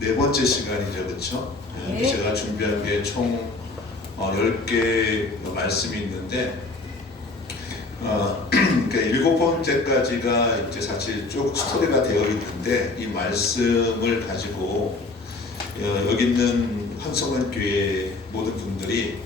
네 번째 시간이죠, 그렇죠? 네. 제가 준비한 게 총 10개 말씀이 있는데 그러니까 7번째까지가 이제 사실 쭉 스토리가 되어 있는데 이 말씀을 가지고 여기 있는 한성원 교회 모든 분들이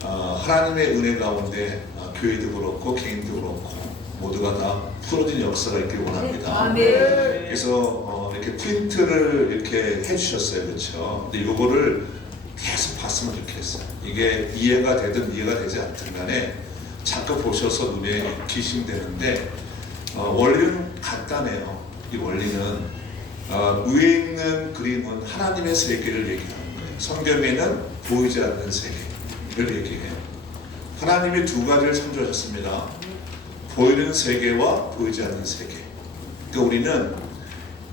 하나님의 은혜 가운데 교회도 그렇고 개인도 그렇고 모두가 다 풀어진 역사가 있길 원합니다. 그래서 이렇게 프린트를 이렇게 해주셨어요, 그렇죠? 근데 이거를 계속 봤으면 좋겠어요. 이게 이해가 되든 이해가 되지 않든 간에 자꾸 보셔서 눈에 기심되는데 원리는 간단해요. 이 원리는 위에 있는 그림은 하나님의 세계를 얘기하는 거예요. 성경에는 보이지 않는 세계를 얘기해요. 하나님이 두 가지를 창조하셨습니다. 보이는 세계와 보이지 않는 세계. 그러니까 우리는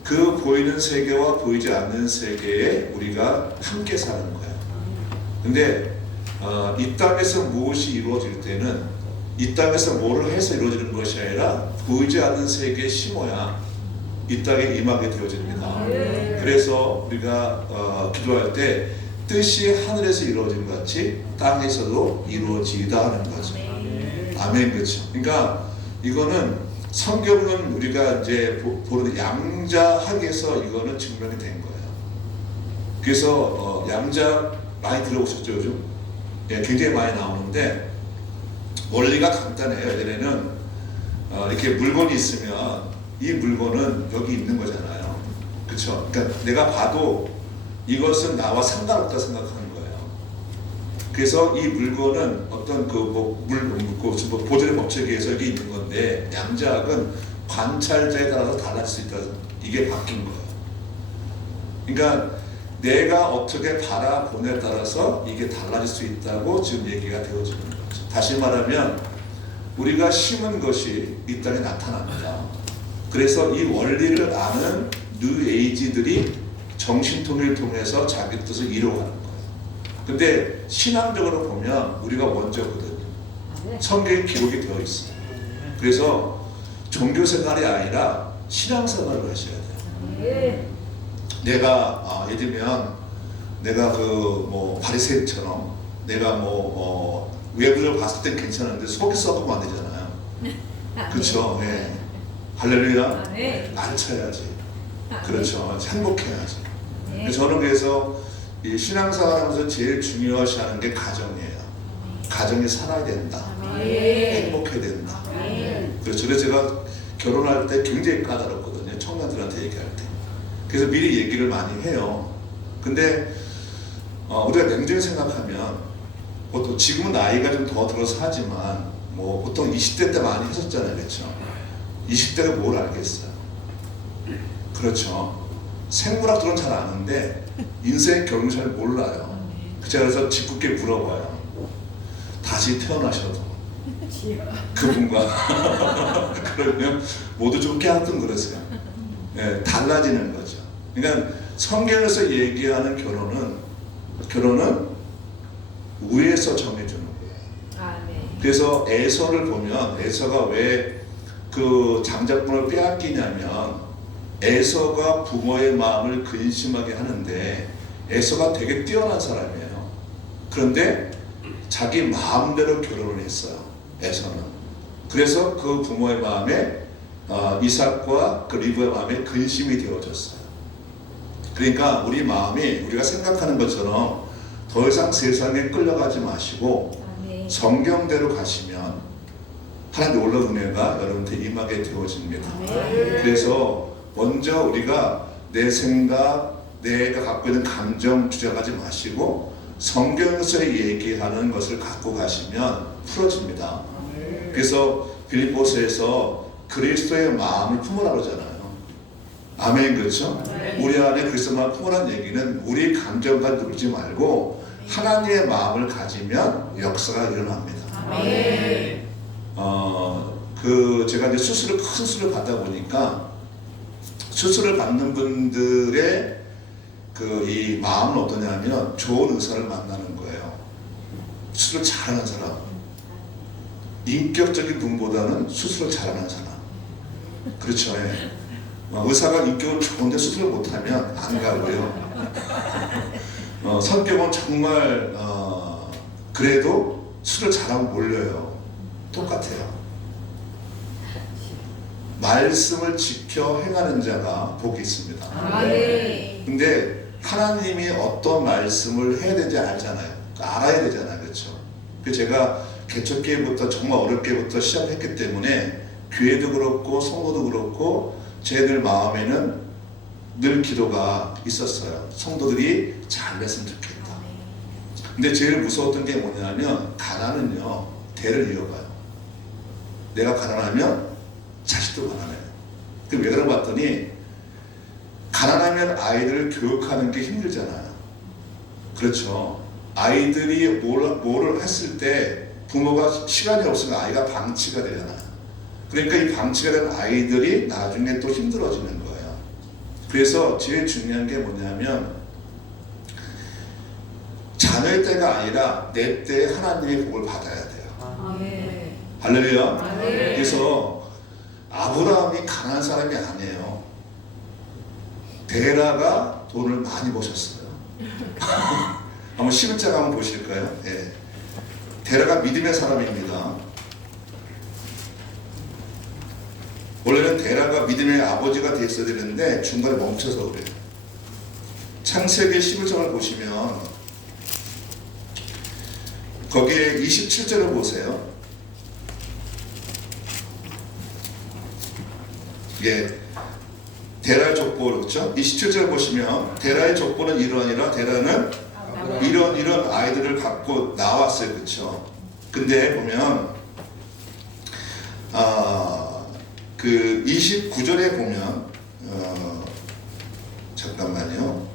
그 보이는 세계와 보이지 않는 세계에 우리가 함께 사는 거예요. 근데 이 땅에서 무엇이 이루어질 때는 이 땅에서 뭐를 해서 이루어지는 것이 아니라 보이지 않는 세계에 심어야 이 땅에 임하게 되어집니다. 그래서 우리가 기도할 때 뜻이 하늘에서 이루어진 것 같이 땅에서도 이루어지다 하는 거죠. 아멘, 그렇죠. 그러니까 이거는 성경은 우리가 이제 보는 양자학에서 이거는 증명이 된 거예요. 그래서 양자 많이 들어보셨죠, 요즘? 예, 굉장히 많이 나오는데 원리가 간단해요. 예전에는 이렇게 물건이 있으면 이 물건은 여기 있는 거잖아요. 그렇죠? 그러니까 내가 봐도 이것은 나와 상관없다 생각하는 거예요. 그래서 이 물건은 어떤 보존의 법칙에 의해서 여기 있는 건데 양자학은 관찰자에 따라서 달라질 수 있다. 이게 바뀐 거예요. 그러니까 내가 어떻게 바라보냐에 따라서 이게 달라질 수 있다고 지금 얘기가 되어지는 거죠. 다시 말하면 우리가 심은 것이 이 땅에 나타납니다. 그래서 이 원리를 아는 뉴에이지들이 정신통일을 통해서 자기 뜻을 이루어가는 거예요. 근데 신앙적으로 보면 우리가 먼저거든요. 성경에 기록이 되어 있어요. 그래서 종교생활이 아니라 신앙생활을 하셔야 돼요. 내가 예를 들면 내가 바리새인처럼 내가 외부적으로 봤을 땐 괜찮은데 속이 썩으면 안 되잖아요. 그렇죠? 예. 할렐루야. 날 쳐야지. 그렇죠. 행복해야지. 저는 그래서 이 신앙생활하면서 제일 중요시하는 게 가정이에요. 가정이 살아야 된다. 행복해야 된다. 그래서 제가 결혼할 때 굉장히 까다롭거든요. 청년들한테 얘기할 때. 그래서 미리 얘기를 많이 해요. 근데 우리가 냉정히 생각하면 보통 지금은 나이가 좀 더 들어서 하지만 보통 20대 때 많이 했었잖아요. 그렇죠? 20대가 뭘 알겠어요? 그렇죠. 생물학들은 잘 아는데 인생의 결론을 잘 몰라요. 그래서 짓궂게 물어봐요. 다시 태어나셔도 그분과 그러면 모두 좀 깨닫든 그러세요. 예, 달라지는 거죠. 그러니까 성경에서 얘기하는 결혼은 위에서 정해주는 거예요. 그래서 에서를 보면 에서가 왜 그 장자권을 빼앗기냐면 에서가 부모의 마음을 근심하게 하는데 에서가 되게 뛰어난 사람이에요. 그런데 자기 마음대로 결혼을 했어요. 에서는. 그래서 그 부모의 마음에 이삭과 그 리브의 마음에 근심이 되어졌어요. 그러니까 우리 마음이 우리가 생각하는 것처럼 더 이상 세상에 끌려가지 마시고 성경대로 가시면 하나님의 놀라운 은혜가 여러분한테 임하게 되어집니다. 그래서 먼저 우리가 내 생각, 내가 갖고 있는 감정 주장하지 마시고 성경에서 얘기하는 것을 갖고 가시면 풀어집니다. 그래서 빌립보서에서 그리스도의 마음을 품으라 그러잖아요. 아멘, 그렇죠? 우리 안에 그리스도의 마음을 품으라는 얘기는 우리 감정과 놀지 말고 하나님의 마음을 가지면 역사가 일어납니다. 제가 이제 큰 수술을 받다 보니까 수술을 받는 분들의 이 마음은 어떠냐면 좋은 의사를 만나는 거예요. 수술을 잘하는 사람. 인격적인 분보다는 수술을 잘하는 사람. 그렇죠. 예. 의사가 인격은 좋은데 수술을 못하면 안 가고요. 성격은 정말 그래도 수술 잘하면 몰려요. 똑같아요. 말씀을 지켜 행하는 자가 복이 있습니다. 근데 하나님이 어떤 말씀을 해야 되는지 알잖아요. 알아야 되잖아요. 그렇죠? 제가 개척기부터 정말 어렵게부터 시작했기 때문에 교회도 그렇고 성도도 그렇고 저희들 마음에는 늘 기도가 있었어요. 성도들이 잘 됐으면 좋겠다. 근데 제일 무서웠던 게 뭐냐면 가난은요 대를 이어가요. 내가 가난하면 자식도 가난해요. 왜 그런 거 봤더니 가난하면 아이들을 교육하는 게 힘들잖아요. 그렇죠. 아이들이 뭐를 했을 때 부모가 시간이 없으면 아이가 방치가 되잖아요. 그러니까 이 방치가 된 아이들이 나중에 또 힘들어지는 거예요. 그래서 제일 중요한 게 뭐냐면 자녀의 때가 아니라 내 때에 하나님의 복을 받아야 돼요. 할렐루야. 그래서 아브라함이 가난한 사람이 아니에요. 데라가 돈을 많이 버셨어요. 한번 11장 한번 보실까요? 네. 데라가 믿음의 사람입니다. 원래는 데라가 믿음의 아버지가 됐어야 되는데 중간에 멈춰서 그래요. 창세기 11장을 보시면 거기에 27절을 보세요. 이게 데라의 족보 그렇죠? 27절 보시면 데라의 족보는 이러하니라. 데라는 이런 아이들을 갖고 나왔어요. 그렇죠? 근데 보면 그 29절에 보면 잠깐만요.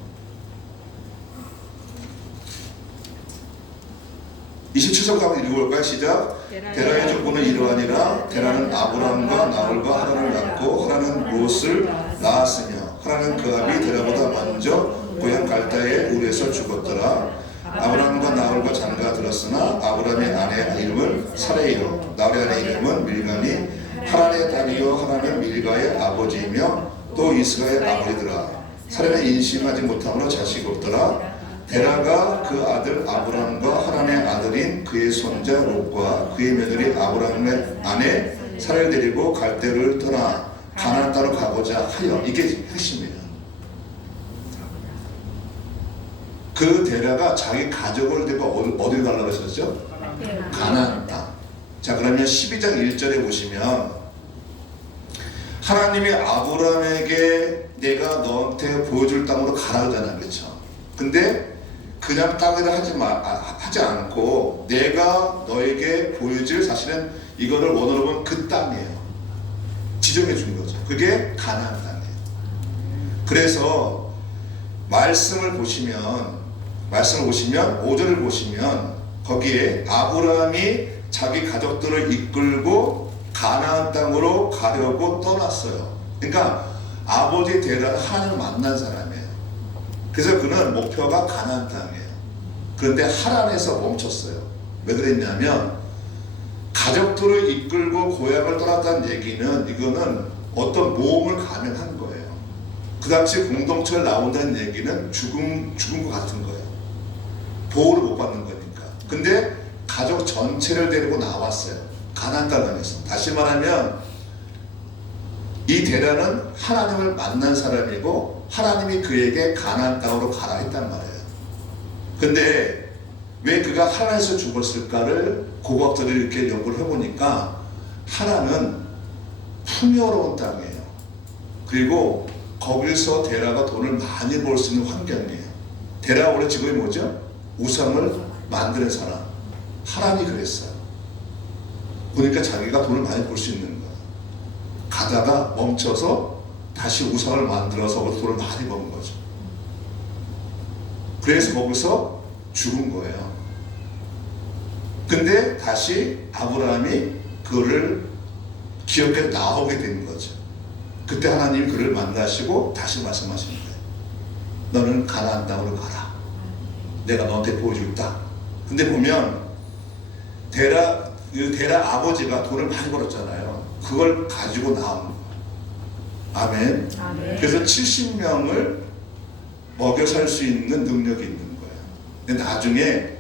27절 한번 읽어볼까요? 시작. 데라의 족보는 이러하니라. 데라는 아브람과 나홀과 하란을 낳고 하란은 롯을 낳았으며 하란은 그 아비 데라보다 먼저 고향 갈다의 우르에서 죽었더라. 아브람과 나홀과 장가가 들었으나 아브람의 아내 이름은 사레이요 나홀의 아내 이름은 밀가니 하란의 딸이요 하란은 밀가의 아버지이며 또 이스가의 아버지더라. 사레는 인심하지 못함으로 자식이 없더라. 데라가 그 아들 아브람과 하란의 아들인 그의 손자 롯과 그의 며느리 아브람의 아내 사레를 데리고 갈대를 떠나 가나안 땅으로 가고자 하여. 이게 핵심이에요. 그 데라가 자기 가족을 데리고 어디로 가려고 했었죠? 가나안 땅. 자, 그러면 12장 1절에 보시면 하나님이 아브람에게 내가 너한테 보여줄 땅으로 가라 그러잖아요. 그렇죠? 근데 그냥 땅을 하지 않고 내가 너에게 보여줄, 사실은 이거를 원어로 보면 그 땅이에요. 지정해 준 거죠. 그게 가나안 땅이에요. 그래서 말씀을 보시면 5절을 보시면 거기에 아브라함이 자기 가족들을 이끌고 가나안 땅으로 가려고 떠났어요. 그러니까 아버지 데라는 하나님을 만난 사람이에요. 그래서 그는 목표가 가나안 땅이에요. 그런데 하란에서 멈췄어요. 왜 그랬냐면 가족들을 이끌고 고향을 떠났다는 얘기는 이거는 어떤 모험을 감행한 거예요. 그 당시 공동체를 나온다는 얘기는 죽은 것 같은 거예요. 보호를 못 받는 거니까. 근데 가족 전체를 데리고 나왔어요. 가나안 땅에서. 다시 말하면 이 데라는 하나님을 만난 사람이고 하나님이 그에게 가나안 땅으로 가라 했단 말이에요. 근데 왜 그가 하란에서 죽었을까를 고고학자들이 이렇게 연구를 해보니까 하란은 풍요로운 땅이에요. 그리고 거기서 데라가 돈을 많이 벌 수 있는 환경이에요. 데라 원래 직업이 뭐죠? 우상을 만드는 사람. 하란이 그랬어요. 보니까 자기가 돈을 많이 벌 수 있는 거예요. 가다가 멈춰서 다시 우상을 만들어서 돈을 많이 버는 거죠. 그래서 거기서 죽은 거예요. 근데 다시 아브라함이 그를 기억해 나오게 된 거죠. 그때 하나님이 그를 만나시고 다시 말씀하신 거예요. 너는 가나안 땅으로 가라. 내가 너한테 보여줄 땅. 근데 보면 데라 아버지가 돈을 많이 벌었잖아요. 그걸 가지고 나온 거예요. 아멘. 그래서 70명을 먹여 살 수 있는 능력이 있는 거예요. 근데 나중에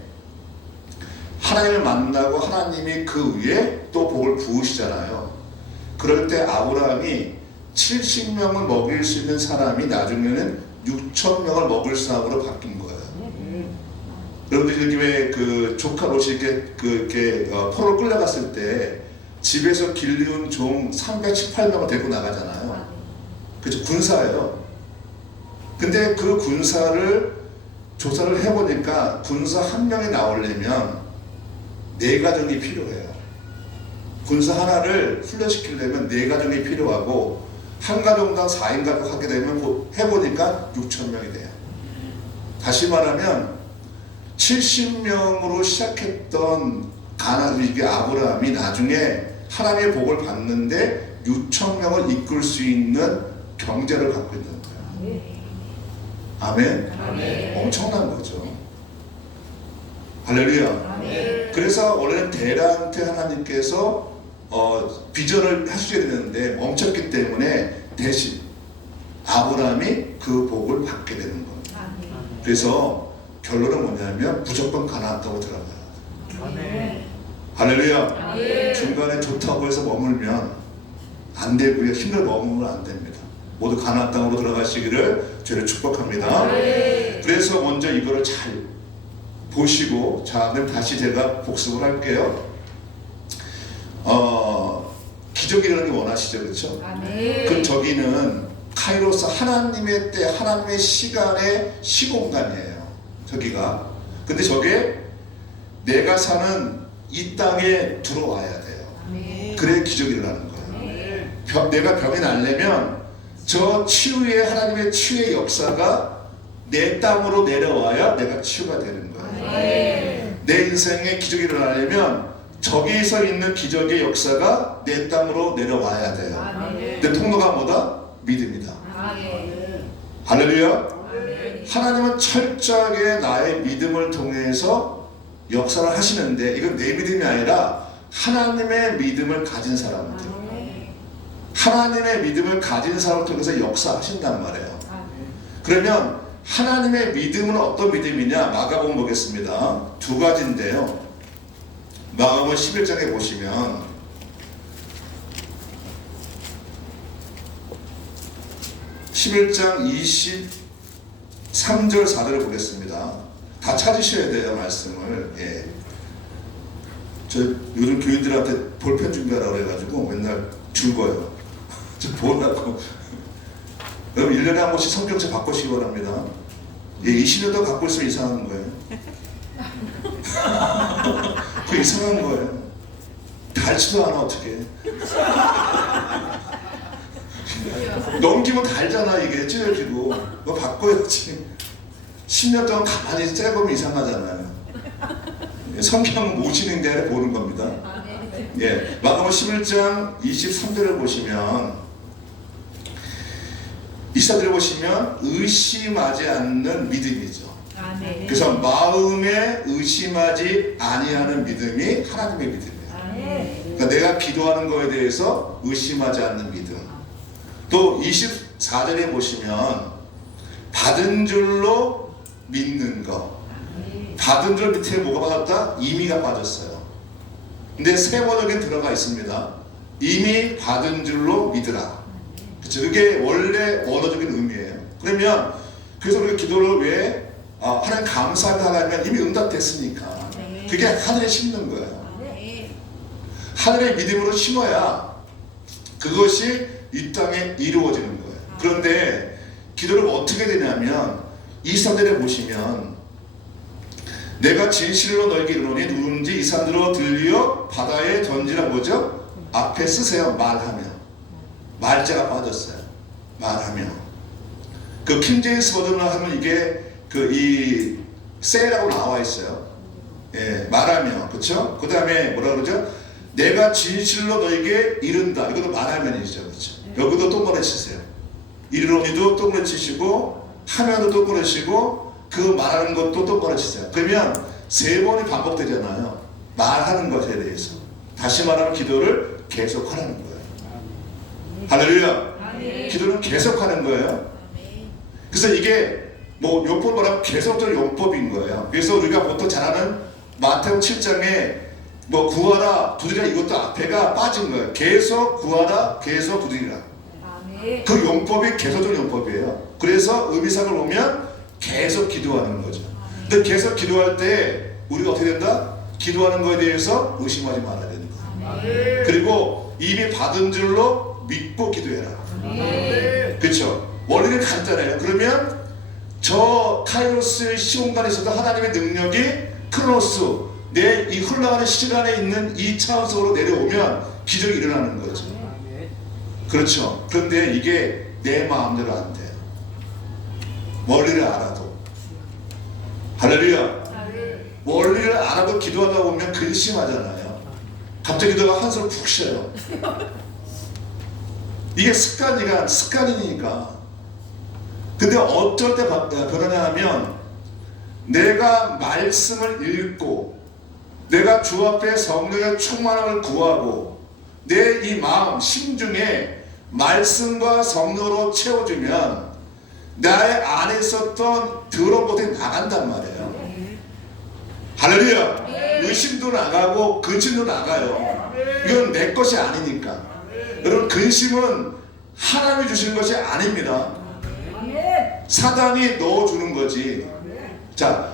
하나님을 만나고 하나님이 그 위에 또 복을 부으시잖아요. 그럴 때 아브라함이 70명을 먹일 수 있는 사람이 나중에는 6,000명을 먹을 사람으로 바뀐 거예요. 여러분들 왜 그 조카 롯이 이렇게 포로 끌려갔을 때 집에서 길리운 종 318명을 데리고 나가잖아요. 그죠? 군사예요. 근데 그 군사를 조사를 해보니까 군사 한 명이 나오려면 4가정이 필요해요. 군사 하나를 훈련시키려면 4가정이 필요하고 한 가정당 4인 가족 하게 되면 해보니까 6,000명이 돼요. 다시 말하면 70명으로 시작했던 가나안의 아브라함이 나중에 하나님의 복을 받는데 6,000명을 이끌 수 있는 경제를 갖고 있는 거예요. 아멘. 아멘. 엄청난 거죠. 할렐루야. 아멘. 그래서 원래는 데라한테 하나님께서 비전을 하시게 되는데 멈췄기 때문에 대신 아브라함이 그 복을 받게 되는 겁니다. 아멘. 그래서 결론은 뭐냐면 무조건 가나안 땅으로 들어가요. 아멘. 할렐루야. 아멘. 중간에 좋다고 해서 머물면 안 되고요. 힘을 머물면 안 됩니다. 모두 가나안 땅으로 들어가시기를 저를 축복합니다. 아멘. 그래서 먼저 이거를 잘 보시고, 자, 그럼 다시 제가 복습을 할게요. 기적이라는 게 원하시죠, 그렇죠? 아멘. 그럼 저기는 카이로스, 하나님의 때, 하나님의 시간의 시공간이에요. 저기가. 근데 저게 내가 사는 이 땅에 들어와야 돼요. 아멘. 그래 기적이 일어나는 거예요. 내가 병이 나려면 저 치유의 하나님의 치유의 역사가 내 땅으로 내려와야 내가 치유가 되는 거예요. 아멘. 내 인생에 기적이 일어나려면 저기서 있는 기적의 역사가 내 땅으로 내려와야 돼요. 아멘. 내 통로가 뭐다? 믿음이다. 아멘. 할렐루야. 아멘. 하나님은 철저하게 나의 믿음을 통해서 역사를 하시는데 이건 내 믿음이 아니라 하나님의 믿음을 가진 사람들, 하나님의 믿음을 가진 사람을 통해서 역사하신단 말이에요. 그러면 하나님의 믿음은 어떤 믿음이냐? 마가복음 보겠습니다. 2가지인데요. 마가복음 11장에 보시면 11장 23절 4절을 보겠습니다. 다 찾으셔야 돼요, 말씀을. 예. 저 요즘 교인들한테 볼펜 준비하라고 그래가지고 맨날 줄거요. 저 보라고. 여러분 1년에 한 번씩 성경책 바꾸시기 바랍니다. 예, 20년 더 갖고 있으면 이상한 거예요. 그 이상한 거예요. 달지도 않아 어떻게. 넘기면 달잖아 이게 찢어지고. 너 바꿔야지. 10년 동안 가만히 째보면 이상하잖아요. 성경 모시는 게 아니라 보는 겁니다. 예, 마가복음 11장 23절을 보시면 이 사들을 보시면 의심하지 않는 믿음이죠. 그래서 마음에 의심하지 아니하는 믿음이 하나님의 믿음이에요. 그러니까 내가 기도하는 거에 대해서 의심하지 않는 믿음. 또 24절에 보시면 받은 줄로 믿는 거. 받은 줄 밑에 뭐가 빠졌다? 임의가 빠졌어요. 근데 세번역에 들어가 있습니다. 이미 받은 줄로 믿으라. 그쵸? 그게 원래 원어적인 의미예요. 그러면 그래서 우리가 기도를 왜 하나님 감사하게 하려면 이미 응답됐으니까 그게 하늘에 심는 거예요. 하늘의 믿음으로 심어야 그것이 이 땅에 이루어지는 거예요. 그런데 기도를 어떻게 되냐면 23절에 보시면 내가 진실로 너에게 이르노니 누군지 이 산으로 들려 바다에 던지라 뭐죠? 앞에 쓰세요. 말하며. 말자가 빠졌어요. 말하며. 그 킹제임스 버전을 하면 이게 이 say라고 나와 있어요. 예, 말하며. 그쵸? 그 다음에 뭐라 그러죠? 내가 진실로 너에게 이른다. 이것도 말하면이죠. 그쵸? 여기도 동그랗게 치세요. 이르노니도 동그랗게 치시고 하면도 동그랗게 치시고 그 말하는 것도 똑바로 치세요. 그러면 3번이 반복되잖아요. 말하는 것에 대해서. 다시 말하면 기도를 계속 하라는 거예요. 할렐루야. 기도는 계속하는 거예요. 그래서 이게 뭐 용법 뭐라면 계속적인 용법인 거예요. 그래서 우리가 보통 잘 아는 마태복음 7장에 뭐 구하라 두드리라, 이것도 앞에가 빠진 거예요. 계속 구하라, 계속 두드리라. 그 용법이 계속적인 용법이에요. 그래서 의미상을 보면 계속 기도하는 거죠. 근데 계속 기도할 때 우리가 어떻게 된다? 기도하는 거에 대해서 의심하지 말아야 되는 거예요. 그리고 이미 받은 줄로 믿고 기도해라. 그렇죠? 원리는 간단해요. 그러면 저 카이로스의 시공간에서도 하나님의 능력이 크로노스, 내 이 흘러가는 시간에 있는 이 차원 속으로 내려오면 기적이 일어나는 거죠. 그렇죠. 그런데 이게 내 마음대로 안 돼요. 원리를 알아도. 할렐루야. 원리를 알아도 기도하다 보면 근심하잖아요. 갑자기 기도가 한숨을 푹 쉬어요. 이게 습관이니까. 근데 어쩔 때 변하냐 하면 내가 말씀을 읽고 내가 주 앞에 성령의 충만함을 구하고 내 이 마음, 심중에 말씀과 성령으로 채워주면 나의 안에 있었던 더러운 것들이 나간단 말이에요. 할렐루야. 의심도 나가고 근심도 나가요. 이건 내 것이 아니니까. 여러분, 근심은 하나님이 주시는 것이 아닙니다. 사단이 넣어주는 거지. 자,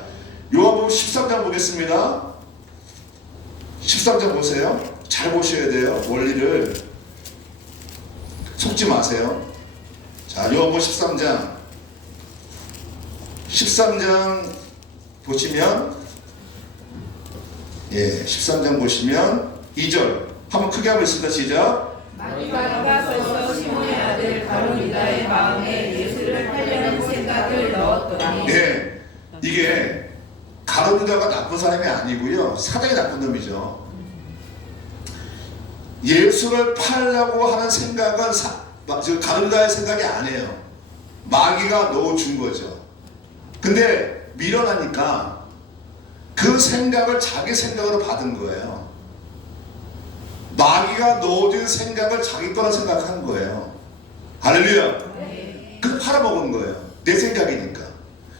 요한복음 13장 보겠습니다. 13장 보세요. 잘 보셔야 돼요. 원리를 속지 마세요. 자, 요한복음 13장 보시면, 13장 보시면 2절 한번 크게 한번 있습니다. 시작. 마귀가 벌써 시몬의 아들 바로 유다의 마음에 예수를 팔려는 생각을 넣었더니. 네, 이게 가룟 유다가 나쁜 사람이 아니고요, 사단이 나쁜 놈이죠. 예수를 팔려고 하는 생각은 가룟 유다의 생각이 아니에요. 마귀가 넣어준 거죠. 근데 밀어나니까 그 생각을 자기 생각으로 받은 거예요. 마귀가 넣어준 생각을 자기 거라 생각한 거예요. 할렐루야. 그래서 팔아먹은 거예요. 내 생각이니까.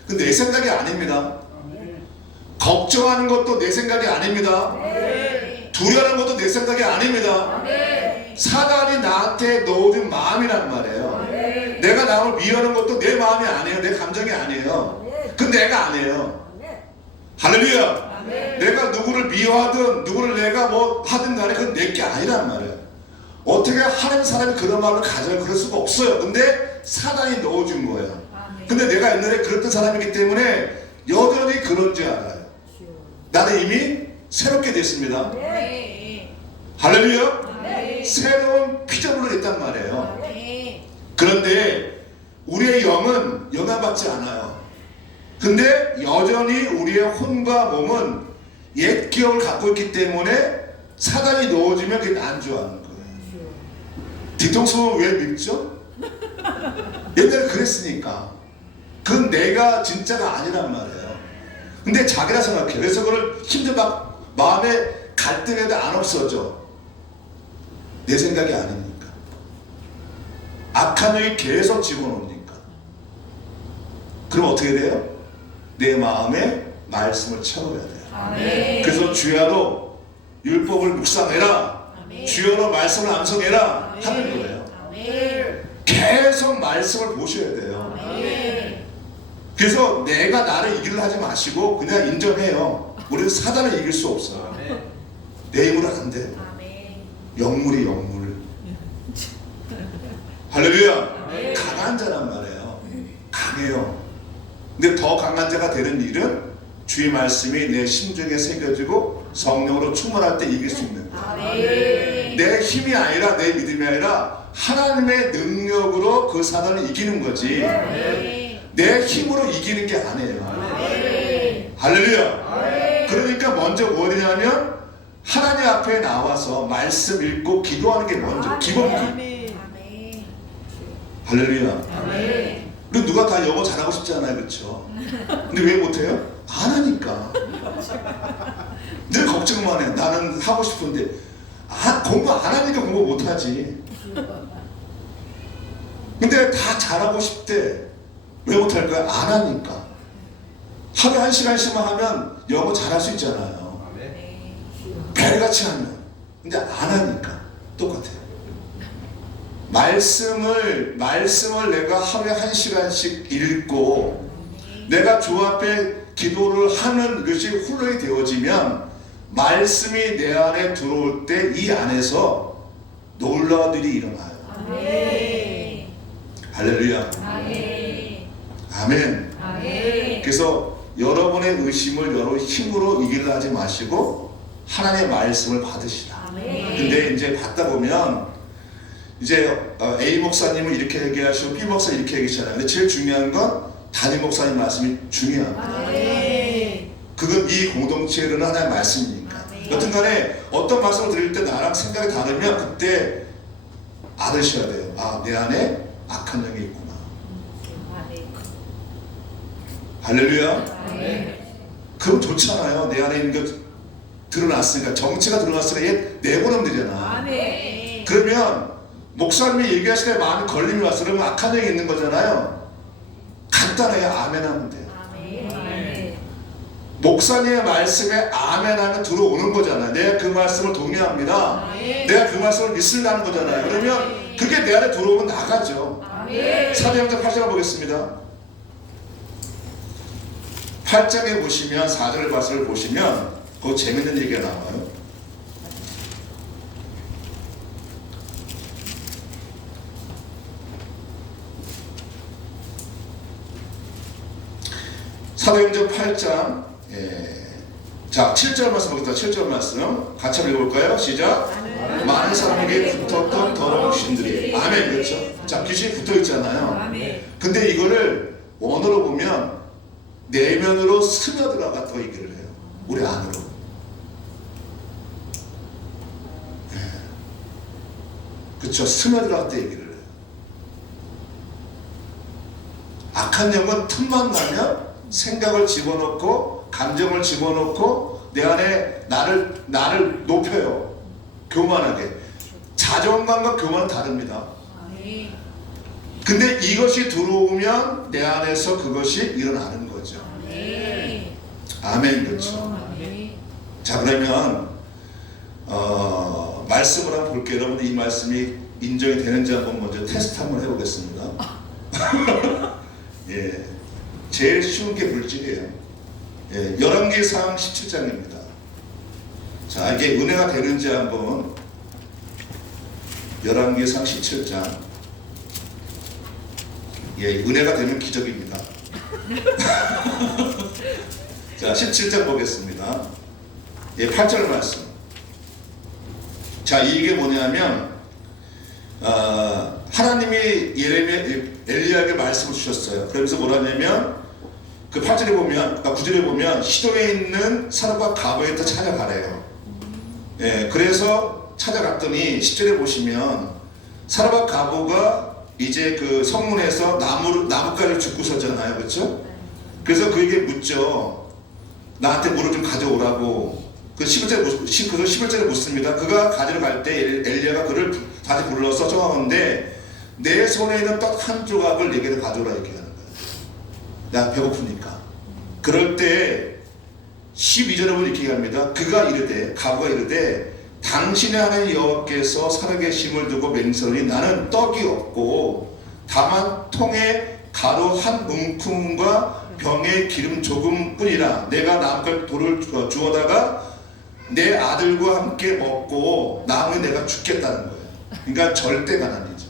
근데 내 생각이 아닙니다. 걱정하는 것도 내 생각이 아닙니다. 두려워하는 것도 내 생각이 아닙니다. 사단이 나한테 넣어준 마음이란 말이에요. 내가 남을 미워하는 것도 내 마음이 아니에요. 내 감정이 아니에요. 그건 내가 아니에요. 할렐루야. 내가 누구를 미워하든 누구를 내가 뭐 하든 간에 그건 내 게 아니란 말이에요. 어떻게 하는 사람이 그런 마음을 가져요? 그럴 수가 없어요. 근데 사단이 넣어준 거예요. 근데 내가 옛날에 그랬던 사람이기 때문에 여전히 그런 줄 알아요. 나는 이미 새롭게 됐습니다. 할렐루야. 새로운 피조물로 됐단 말이에요. 그런데 우리의 영은 영향받지 않아요. 근데 여전히 우리의 혼과 몸은 옛 기억을 갖고 있기 때문에 사단이 넣어주면 그게 안 좋아하는 거예요. 뒤통수는 왜 믿죠? 옛날에 그랬으니까. 그건 내가 진짜가 아니란 말이에요. 근데 자기라 생각해요. 그래서 그걸 힘든 마음에 갈등에도 안 없어져. 내 생각이 아니니까. 악한 영이 계속 집어넣으니까. 그럼 어떻게 돼요? 내 마음에 말씀을 채워야 돼요. 아멘. 그래서 주야로 율법을 묵상해라. 주야로 말씀을 암송해라. 하는 거예요. 계속 말씀을 보셔야 돼요. 그래서 내가 나를 이기려 하지 마시고 그냥 인정해요. 우리는 사단을 이길 수 없어요. 내 힘으로 안 돼. 영물이 영물. 할렐루야. 강한 자란 말이에요. 강해요. 근데 더 강한 자가 되는 일은 주의 말씀이 내 심중에 새겨지고 성령으로 충만할 때 이길 수 있는 거예요. 내 힘이 아니라 내 믿음이 아니라 하나님의 능력으로 그 사단을 이기는 거지 내 힘으로 이기는 게 아니에요. 할렐루야. 그러니까 먼저 뭐 되냐면 하나님 앞에 나와서 말씀 읽고 기도하는 게 먼저 기본기. 할렐루야. 그리고 누가 다 영어 잘하고 싶지 않아요, 그렇죠? 근데 왜 못해요? 안 하니까. 늘 걱정만 해. 나는 하고 싶은데 공부 안 하니까 공부 못하지. 근데 다 잘하고 싶대. 왜 못할 거야? 안 하니까. 하루에 1시간씩만 하면 영어 잘할 수 있잖아요. 배같이 하면. 근데 안 하니까 똑같아요. 말씀을 내가 하루에 1시간씩 읽고 내가 주 앞에 기도를 하는 것이 훈련이 되어지면 말씀이 내 안에 들어올 때 이 안에서 놀라운 일이 일어나요. 아멘. 할렐루야. 아멘. 아멘. 아멘. 그래서 여러분의 의심을 여러 힘으로 이기려 하지 마시고 하나님의 말씀을 받으시라. 아멘. 근데 이제 받다 보면 이제 A 목사님은 이렇게 얘기하시고 B 목사 이렇게 얘기하잖아요. 근데 제일 중요한 건 담임 목사님 말씀이 중요합니다. 아멘. 그건 이 공동체로는 하나의 말씀이니까. 아멘. 여튼간에 어떤 말씀을 드릴 때 나랑 생각이 다르면 그때 알으셔야 돼요. 아, 내 안에 악한 영이 있구나. 아멘. 할렐루야. 아멘. 그럼 좋잖아요. 내 안에 있는 게 드러났으니까, 정체가 드러났으니까 얘 내보내면 되잖아. 아멘. 그러면 목사님이 얘기하실 때 많은 걸림이 왔어. 그러면 악한 영이 있는 거잖아요. 간단해요. 아멘 하면 돼요. 아멘. 목사님의 말씀에 아멘 하면 들어오는 거잖아요. 내가 그 말씀을 동의합니다. 아멘. 내가 그 말씀을 믿으려는 거잖아요. 그러면 그게 내 안에 들어오면 나가죠. 아멘. 사도행전 8장을 보겠습니다. 8장에 보시면 4절 말씀을 보시면 거기 재밌는 얘기가 나와요. 사도행전 8장 자 7절 말씀 보겠습니다. 7절 말씀 같이 한번 읽어볼까요? 시작. 많은 사람에게 붙었던 더러운 귀신들이 아멘. 그렇죠? 자, 귀신이 붙어있잖아요. 아멘. 근데 이거를 원어로 보면 내면으로 스며들어갔다고 얘기를 해요. 우리 안으로. 그렇죠? 스며들어갔다 얘기를 해요. 악한 영은 틈만 나면 생각을 집어넣고 감정을 집어넣고 내 안에 나를 높여요. 교만하게. 자존감과 교만은 다릅니다. 아멘. 근데 이것이 들어오면 내 안에서 그것이 일어나는 거죠. 아멘. 아멘. 그렇죠. 아멘. 자, 그러면 말씀을 한번 볼게요. 여러분, 이 말씀이 인정이 되는지 한번 먼저 테스트 한번 해보겠습니다. 예, 제일 쉬운 게 물질이에요. 예, 열왕기상 17장입니다. 자, 이게 은혜가 되는지 한번 열왕기상 17장. 예, 은혜가 되면 기적입니다. 자, 17장 보겠습니다. 예, 8절 말씀. 자, 이게 뭐냐면 하나님이 엘리야에게 말씀을 주셨어요. 그러면서 뭐라냐면 그 8절에 보면 9절에 보면 시돈에 있는 사람과 가보에 찾아가래요. 예, 그래서 찾아갔더니 10절에 보시면 사람과 가보가 이제 그 성문에서 나뭇가지를 줍고 서잖아요. 그렇죠? 그래서 그에게 묻죠. 나한테 물을 좀 가져오라고. 그 11절에 묻습니다. 그가 가지러 갈 때 엘리야가 그를 다시 불러서 정하는데 내 손에 있는 떡 한 조각을 내게 가져오라 이렇게 하는 거예요. 나 배고프니까. 그럴 때 12절에 보면 이렇게 얘기합니다. 가부가 이르되 당신의 하나님 여호와께서 살아계심을 두고 맹세하니 나는 떡이 없고 다만 통에 가루 한 움큼과 병에 기름 조금뿐이라 내가 남을 돌을 주어다가 내 아들과 함께 먹고 남은 내가 죽겠다는 거예요. 그러니까 절대 가난이죠.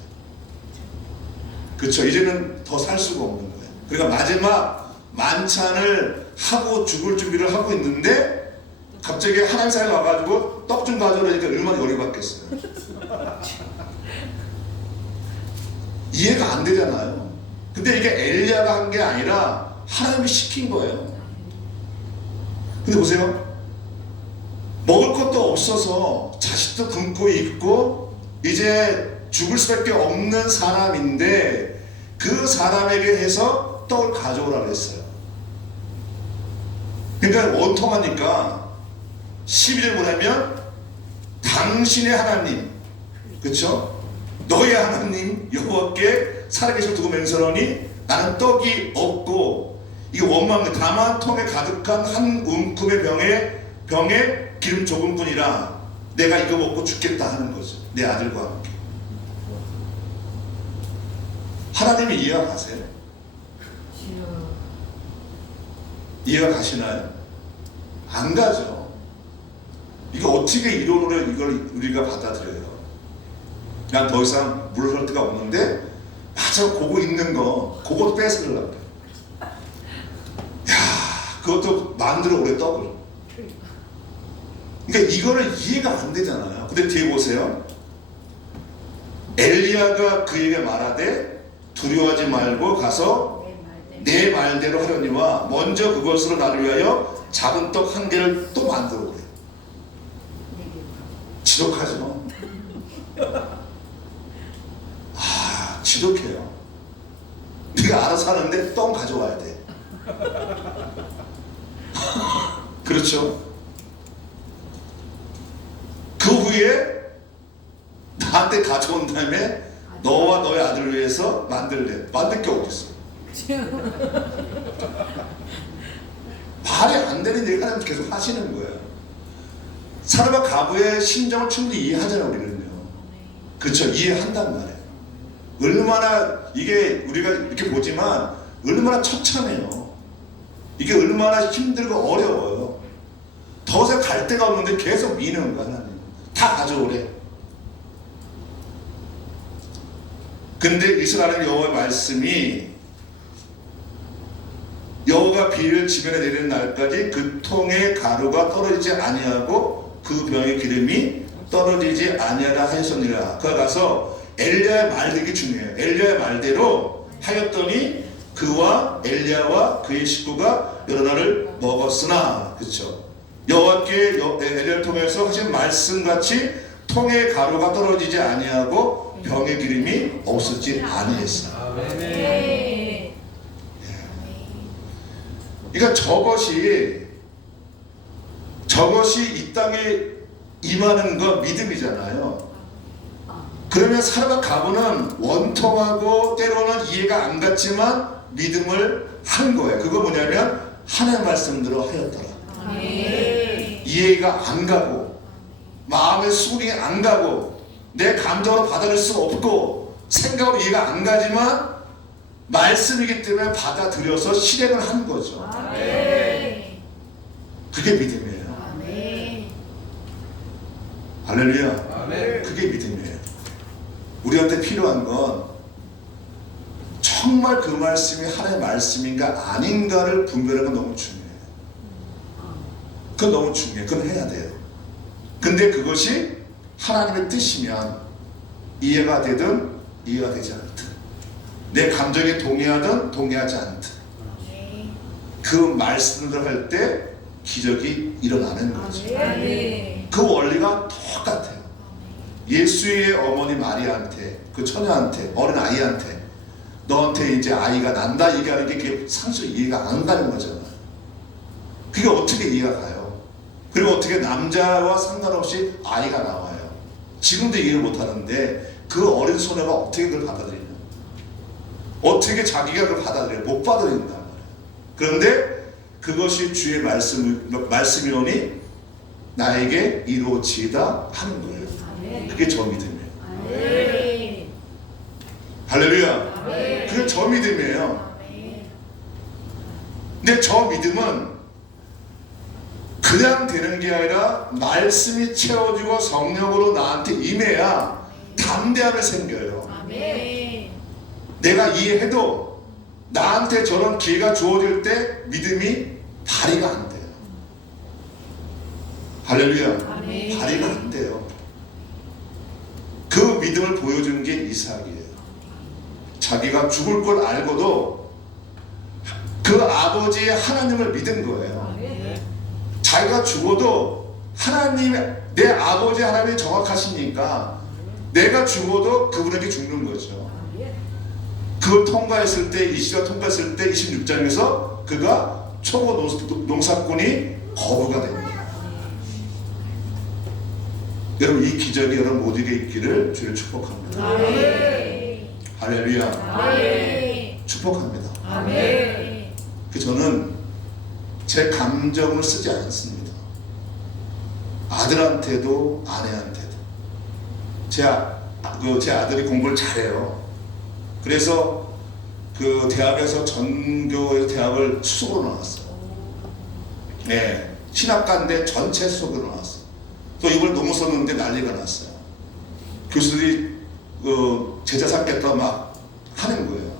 그렇죠. 이제는 더 살 수가 없는 거예요. 그러니까 마지막 만찬을 하고 죽을 준비를 하고 있는데 갑자기 하나님 사람이 와가지고 떡 좀 가져오니까 얼마나 열이 받겠어요. 이해가 안 되잖아요. 근데 이게 엘리야가 한 게 아니라 하나님이 시킨 거예요. 근데 보세요. 먹을 것도 없어서 자식도 굶고 있고 이제 죽을 수밖에 없는 사람인데 그 사람에게 해서 떡을 가져오라고 했어요. 그러니까 원통하니까 12절 뭐냐면 당신의 하나님, 그렇죠? 너의 하나님 여호와께 살아계신 두고 맹세하노니 나는 떡이 없고 이게 원망 다만 통에 가득한 한 움큼의 병에 기름 조금뿐이라 내가 이거 먹고 죽겠다 하는 거죠. 내 아들과 함께. 하나님이 이해가 가세요? 이해가 가시나요? 안 가죠. 이거 어떻게 이론으로 이걸 우리가 받아들여요? 그냥 더 이상 물러설 데가 없는데 맞아, 그거 있는 거 그것도 뺏으려고 그래. 야, 그것도 만들어 오래 떡을. 그러니까 이거는 이해가 안 되잖아요. 근데 뒤에 보세요. 엘리야가 그에게 말하되 두려워하지 말고 가서 내 말대로 하려니와 먼저 그것으로 나를 위하여 작은 떡 한 개를 또 만들어 오래. 지독하죠. 아, 지독해요. 네가 알아서 하는데 떡 가져와야 돼. 그렇죠. 그 후에 나한테 가져온 다음에 너와 너의 아들을 위해서 만들래. 만들 게 어딨어. 말이 안 되는 얘기를 하나님 계속 하시는 거예요. 사람과 가부의 심정을 충분히 이해하잖아요, 우리는요. 그렇죠. 이해한단 말이에요. 얼마나 이게 우리가 이렇게 보지만 얼마나 처참해요. 이게 얼마나 힘들고 어려워요. 더 이상 갈 데가 없는데 계속 미는 거야, 하나님. 다 가져오래. 근데 이스라엘 여호와의 말씀이 여호와가 비를 지면에 내리는 날까지 그 통의 가루가 떨어지지 아니하고 그 병의 기름이 떨어지지 아니하라 하였느니라. 그가 가서 엘리야의 말되기 중요해요. 엘리야의 말대로 하였더니 그와 엘리야와 그의 식구가 여러 날을 먹었으나, 그렇죠. 여호와께 엘리야를 통해서 하신 말씀같이 통의 가루가 떨어지지 아니하고 병의 기름이 없어지지 아니했어. 그러니까 저것이 이 땅에 임하는 건 믿음이잖아요. 그러면 사람과 가부는 원통하고 때로는 이해가 안 갔지만 믿음을 한 거예요. 그거 뭐냐면 하나님의 말씀대로 하였더라. 이해가 안 가고 마음의 수긍이 안 가고 내 감정으로 받아들일 수 없고 생각으로 이해가 안 가지만 말씀이기 때문에 받아들여서 실행을 한 거죠. 그게 믿음이에요. 할렐루야. 그게 믿음이에요. 우리한테 필요한 건 정말 그 말씀이 하나님의 말씀인가 아닌가를 분별하는 건 너무 중요해요. 그건 너무 중요해요. 그건 해야 돼요. 근데 그것이 하나님의 뜻이면 이해가 되든 이해가 되지 않든 내 감정에 동의하든 동의하지 않든 그 말씀을 할 때 기적이 일어나는 거죠. 그 원리가 똑같아요. 예수의 어머니 마리아한테, 그 처녀한테, 어린 아이한테 너한테 이제 아이가 난다 얘기하는 게 그게 상식적으로 이해가 안 가는 거잖아요. 그게 어떻게 이해가 가요? 그리고 어떻게 남자와 상관없이 아이가 나와요. 지금도 이해를 못 하는데 그 어린 소녀가 어떻게 그걸 받아들이냐? 어떻게 자기가 그걸 받아들여요? 못 받아들인단 말이에요. 그런데 그것이 주의 말씀이오니 나에게 이루어지다 하는 거예요. 그게 저 믿음이에요. 할렐루야. 그게 저 믿음이에요. 근데 저 믿음은 그냥 되는 게 아니라 말씀이 채워지고 성령으로 나한테 임해야 담대함이 생겨요. 내가 이해해도 나한테 저런 기회가 주어질 때 믿음이 발휘가 안 돼요. 할렐루야. 발휘가 안 돼요. 그 믿음을 보여준 게 이삭이에요. 자기가 죽을 걸 알고도 그 아버지의 하나님을 믿은 거예요. 자기가 죽어도 하나님, 내 아버지 하나님이 정확하시니까 내가 죽어도 그분에게 죽는 거죠. 그걸 통과했을 때, 이 시간 통과했을 때 26장에서 그가 초보 농사꾼이 거부가 됩니다. 여러분 이 기적이 여러분 모두에게 있기를 주를 축복합니다. 할렐루야. 아멘. 축복합니다. 아멘. 저는 제 감정을 쓰지 않습니다. 아들한테도 아내한테도. 제 아들이 공부를 잘해요. 그래서 그 대학에서 전교 대학을 수석으로 나왔어요. 네, 신학과인데 전체 수석으로 나왔어요. 또 이걸 너무 썼는데 난리가 났어요. 교수들이 제자 삼겠다 막 하는 거예요.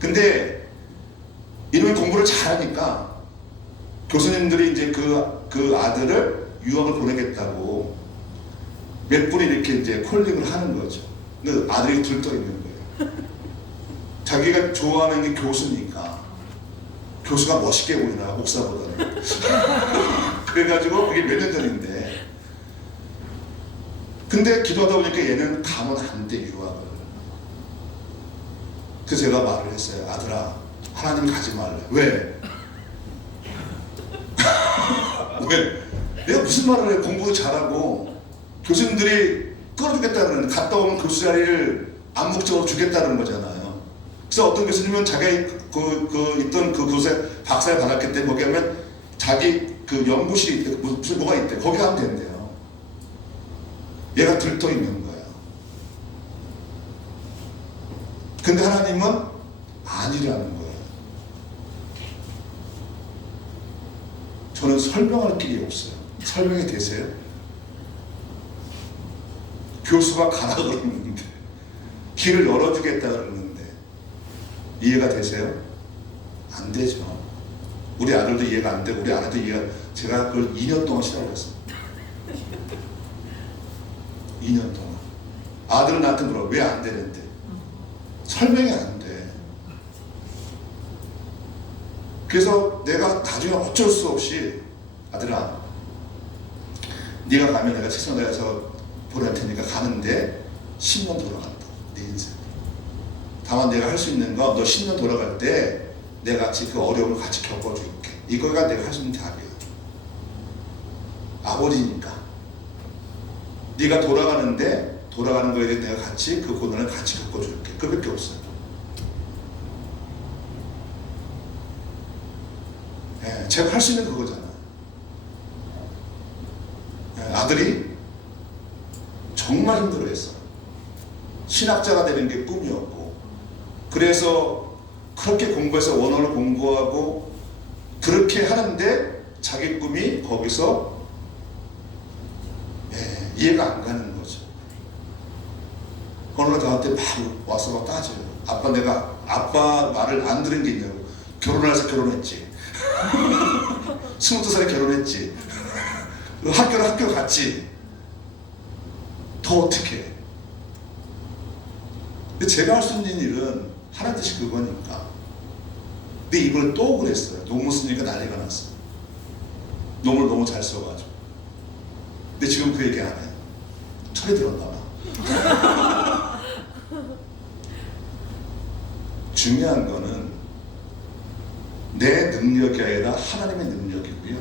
근데 이놈이 공부를 잘하니까 교수님들이 이제 그 아들을 유학을 보내겠다고 몇 분이 이렇게 이제 콜링을 하는 거죠. 근데 아들이 들떠 있는 거예요. 자기가 좋아하는 게 교수니까 교수가 멋있게 보이나 목사보다는. 그래가지고 그게 몇 년 전인데, 근데 기도하다 보니까 얘는 가면 안 돼, 유학을. 그래서 제가 말을 했어요. 아들아, 하나님 가지 말래. 왜? 왜? 내가 무슨 말을 해? 공부 잘하고 교수님들이 끌어주겠다는, 갔다 오면 교수 자리를 암묵적으로 주겠다는 거잖아요. 그래서 어떤 교수님은 자기 있던 그 교수에 박사를 받았기 때문에 거기 하면 자기 그 연구실이 있대, 무슨 뭐가 있대, 거기 하면 된대요. 얘가 들떠 있는 거예요. 근데 하나님은 아니라는 거예요. 저는 설명할 길이 없어요. 설명이 되세요? 교수가 가라 그러는데, 길을 열어주겠다 그러는데 이해가 되세요? 안 되죠. 우리 아들도 이해가 안 되고 우리 아내도 제가 그걸 2년 동안 시달렸어요. 2년 동안. 아들은 나한테 물어. 왜 안 되는데? 설명이 안 돼. 그래서 내가 나중에 어쩔 수 없이, 아들아, 네가 가면 내가 책상에서 보낼 테니까 가는데 10년 돌아간다. 네 인생. 다만 내가 할 수 있는 건 너 10년 돌아갈 때 내가 같이 그 어려움을 같이 겪어줄게. 이거가 내가 할 수 있는 답이야. 아버지니까. 네가 돌아가는데 돌아가는 거에 대해 내가 같이 그 고난을 같이 겪어줄게. 그밖에 없어요. 예, 제가 할 수 있는 그거잖아요. 예, 아들이 정말 힘들어했어요. 신학자가 되는 게 꿈이었고, 그래서 그렇게 공부해서 원어를 공부하고 그렇게 하는데 자기 꿈이 거기서 이해가 안 가는 거죠. 어느 날 저한테 막 와서 막 따져요. 아빠, 내가 아빠 말을 안 들은 게 있냐고. 결혼해서 결혼했지. 22살에 결혼했지. 학교 갔지. 더 어떻게 해? 근데 제가 할 수 있는 일은 하나님 뜻이 그거니까. 근데 이걸 또 그랬어요. 논문 쓰니까 난리가 났어요. 논문을 너무 잘 써가지고. 근데 지금 그 얘기 안 해요. 철이 들었나 봐. 중요한 거는 내 능력이 아니라 하나님의 능력이고요.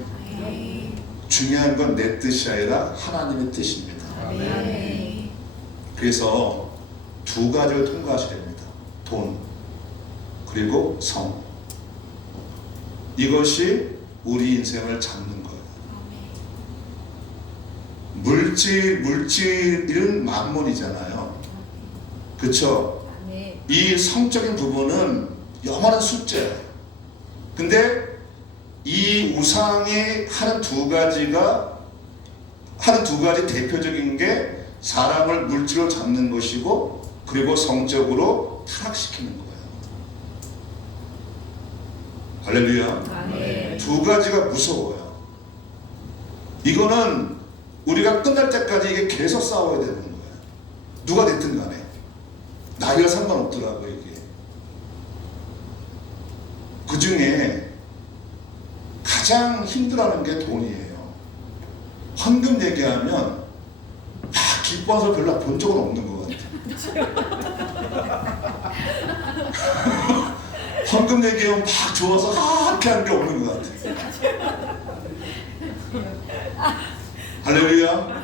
중요한 건 내 뜻이 아니라 하나님의 뜻입니다. 그래서 두 가지를 통과하셔야 됩니다. 돈 그리고 성. 이것이 우리 인생을 잡는 거예요. 물질은 만몬이잖아요. 그렇죠? 이 성적인 부분은 영원한 숫자예요. 근데 이 우상이 하는 두 가지 대표적인 게 사람을 물질로 잡는 것이고, 그리고 성적으로 타락시키는 거예요. 할렐루야. 두 가지가 무서워요. 이거는 우리가 끝날 때까지 이게 계속 싸워야 되는 거예요. 누가 됐든 간에. 나이가 상관없더라고요, 이게. 그 중에 가장 힘들어하는 게 돈이에요. 헌금 얘기하면 막 기뻐서 별로 본 적은 없는 것 같아요. 헌금 얘기하면 막 좋아서 이렇게 하는 게 없는 것 같아요. 할렐루야.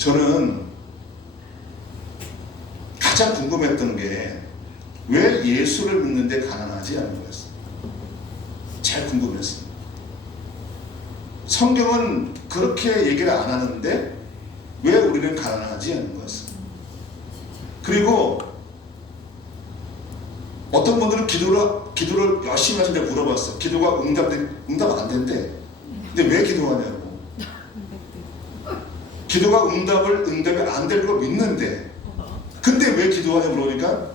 저는 가장 궁금했던 게 왜 예수를 믿는데 가난하지 않는 거였어요. 제일 궁금했어요. 성경은 그렇게 얘기를 안 하는데 왜 우리는 가난하지 않는 거였어요. 그리고 어떤 분들은 기도를 열심히 하시는데 물어봤어. 기도가 응답 안 된대. 근데 왜 기도하냐고. 기도가 응답이 안 될 거 믿는데 근데 왜 기도하냐고 물으니까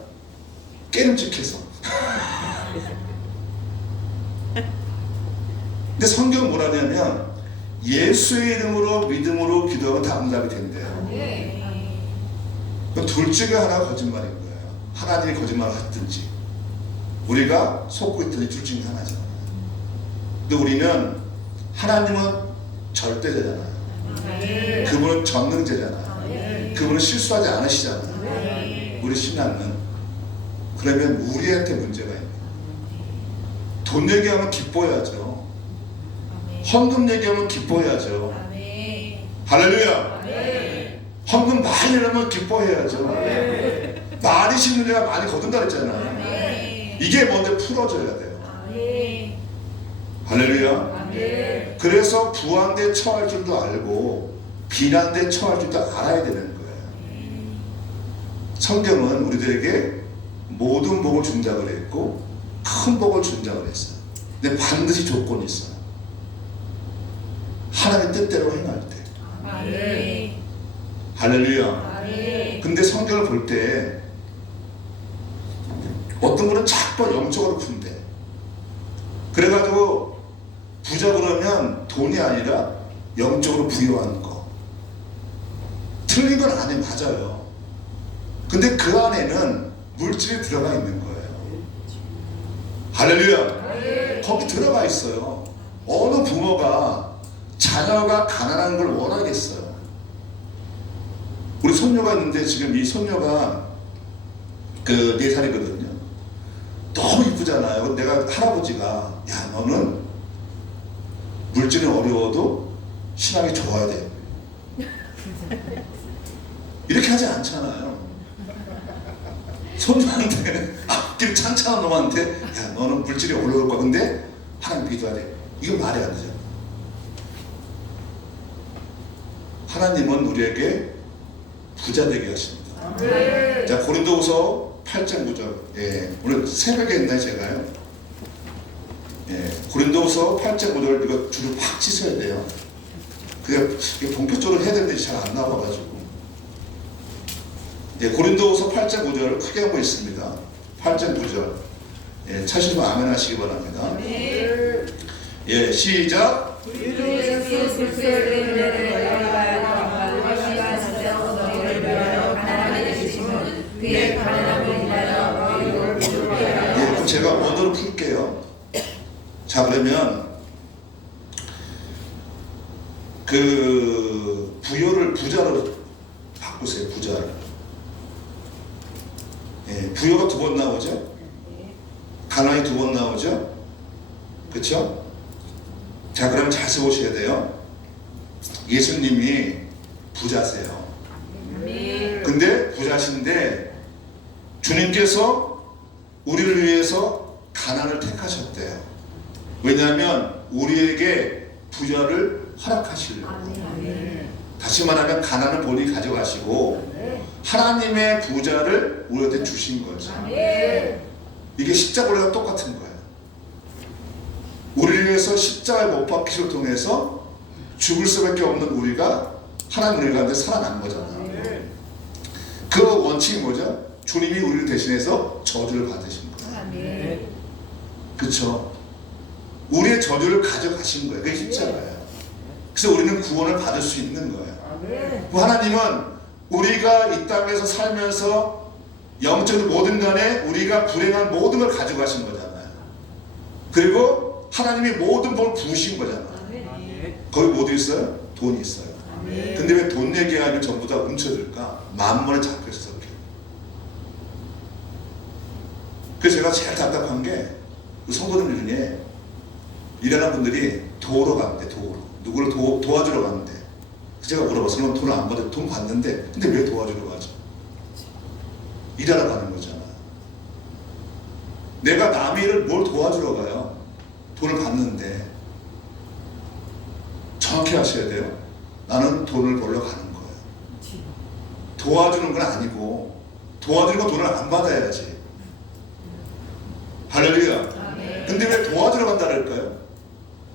깨름직해서. 근데 성경은 뭐라냐면 예수의 이름으로 믿음으로 기도하면 다 응답이 된대요. 둘 중에 하나가 거짓말인 거예요. 하나님이 거짓말을 했든지 우리가 속고 있든지 둘 중에 하나죠. 근데 우리는 하나님은 절대자잖아요. 그분은 전능자잖아요. 그분은 실수하지 않으시잖아요. 우리 신앙은. 그러면 우리한테 문제가 있는 거예요. 돈 얘기하면 기뻐야죠. 헌금 얘기하면 기뻐야죠. 할렐루야. 헌금 많이 내면 기뻐해야죠. 많이 심는 데가 많이 거둔다 그랬잖아요. 이게 먼저 풀어져야 돼요. 할렐루야. 그래서 부한데 처할 줄도 알고 비난데 처할 줄도 알아야 되는 거예요. 성경은 우리들에게 모든 복을 준다고 그랬고 큰 복을 준다고 그랬어요. 근데 반드시 조건이 있어요. 하나님의 뜻대로 행할 때. 할렐루야. 근데 성경을 볼 때 어떤 분은 자꾸 영적으로 푼대. 그래가지고 부자 그러면 돈이 아니라 영적으로 부유한 거. 틀린 건 아니에요. 맞아요. 근데 그 안에는 물질이 들어가 있는 거예요. 할렐루야. 거기 들어가 있어요. 어느 부모가 자녀가 가난한 걸 원하겠어요. 우리 손녀가 있는데 지금 이 손녀가 그 4살이거든요. 너무 이쁘잖아요. 내가 할아버지가 야 너는 물질이 어려워도 신앙이 좋아야 돼. 이렇게 하지 않잖아요. 손녀한테 앞길 찬찬한 놈한테 야 너는 물질이 어려울 거야. 근데 하나님 믿어야 돼. 이거 말이 안 되죠. 하나님은 우리에게 부자 되게 하십니다. 자, 고린도후서 8장 9절. 예, 오늘 새벽에 했나요 제가요? 예, 고린도후서 8장 9절 이거 줄을 확 치셔야 돼요. 그게 본격적으로 해야 되는데 잘 안 나와가지고. 예, 고린도후서 8장 9절 크게 하고 있습니다. 8장 9절. 예, 찾으시면 아멘 하시기 바랍니다. 예, 시작. 예, 그럼 제가 원어로 풀게요. 자, 그러면 그 부여를 부자로 바꾸세요. 부자를. 예, 부여가 2번 나오죠. 가난이 2번 나오죠. 그렇죠? 자, 그럼 잘 써보셔야 돼요. 예수님이 부자세요. 근데 부자신데 주님께서 우리를 위해서 가난을 택하셨대요. 왜냐하면 우리에게 부자를 허락하시려고. 다시 말하면 가난을 본인이 가져가시고 하나님의 부자를 우리한테 주신 거죠. 이게 십자가랑 똑같은 거예요. 우리를 위해서 십자가의 못 박히를 통해서 죽을 수밖에 없는 우리가 하나님 우리 가운데 살아난 거잖아요. 그 원칙이 뭐죠? 주님이 우리를 대신해서 저주를 받으신 거예요. 그렇죠? 우리의 저주를 가져가신 거예요. 그게 십자가예요. 그래서 우리는 구원을 받을 수 있는 거예요. 하나님은 우리가 이 땅에서 살면서 영적인 모든 간에 우리가 불행한 모든 걸 가져가신 거잖아요. 그리고 하나님이 모든 걸 부으신 거잖아요. 거기 뭐도 있어요? 돈이 있어요. 근데 왜 돈 얘기하면 전부 다 움켜들까? 만번에 잡혔어. 그래서 제가 제일 답답한 게 성도들 중에 일하는 분들이 도우러 가는데 도우러 누구를 도와주러 가는데 제가 물어봤어요. 그럼 돈을 안 받아? 돈 받는데 근데 왜 도와주러 가죠? 일하러 가는 거잖아. 내가 남의 일을 뭘 도와주러 가요? 돈을 받는데. 정확히 하셔야 돼요. 나는 돈을 벌러 가는 거예요. 도와주는 건 아니고, 도와주는 건 돈을 안 받아야지. 할렐루야. 근데 왜 도와주러 간다 그럴까요?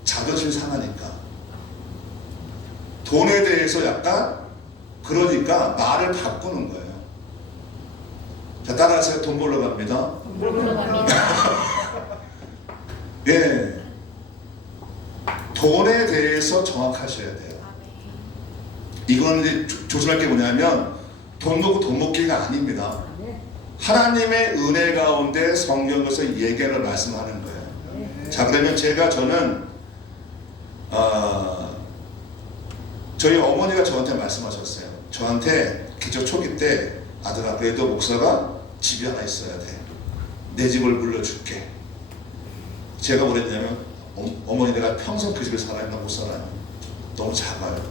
자존심 상하니까. 돈에 대해서 약간 그러니까 말을 바꾸는 거예요. 자, 따라하세요. 돈 벌러 갑니다. 돈 벌러 갑니다. 예. 돈에 대해서 정확하셔야 돼요. 이거는 이제 조심할 게 뭐냐면 돈 놓고 돈 먹기가 아닙니다. 하나님의 은혜 가운데 성경에서 얘기를 말씀하는 거예요. 자, 그러면 저는 저희 어머니가 저한테 말씀하셨어요. 저한테 기초 초기 때 아들아, 그래도 목사가 집이 하나 있어야 돼. 내 집을 물려줄게. 제가 뭐랬냐면 어머니 내가 평생 그 집에 살아요? 나 못 살아요. 너무 작아요.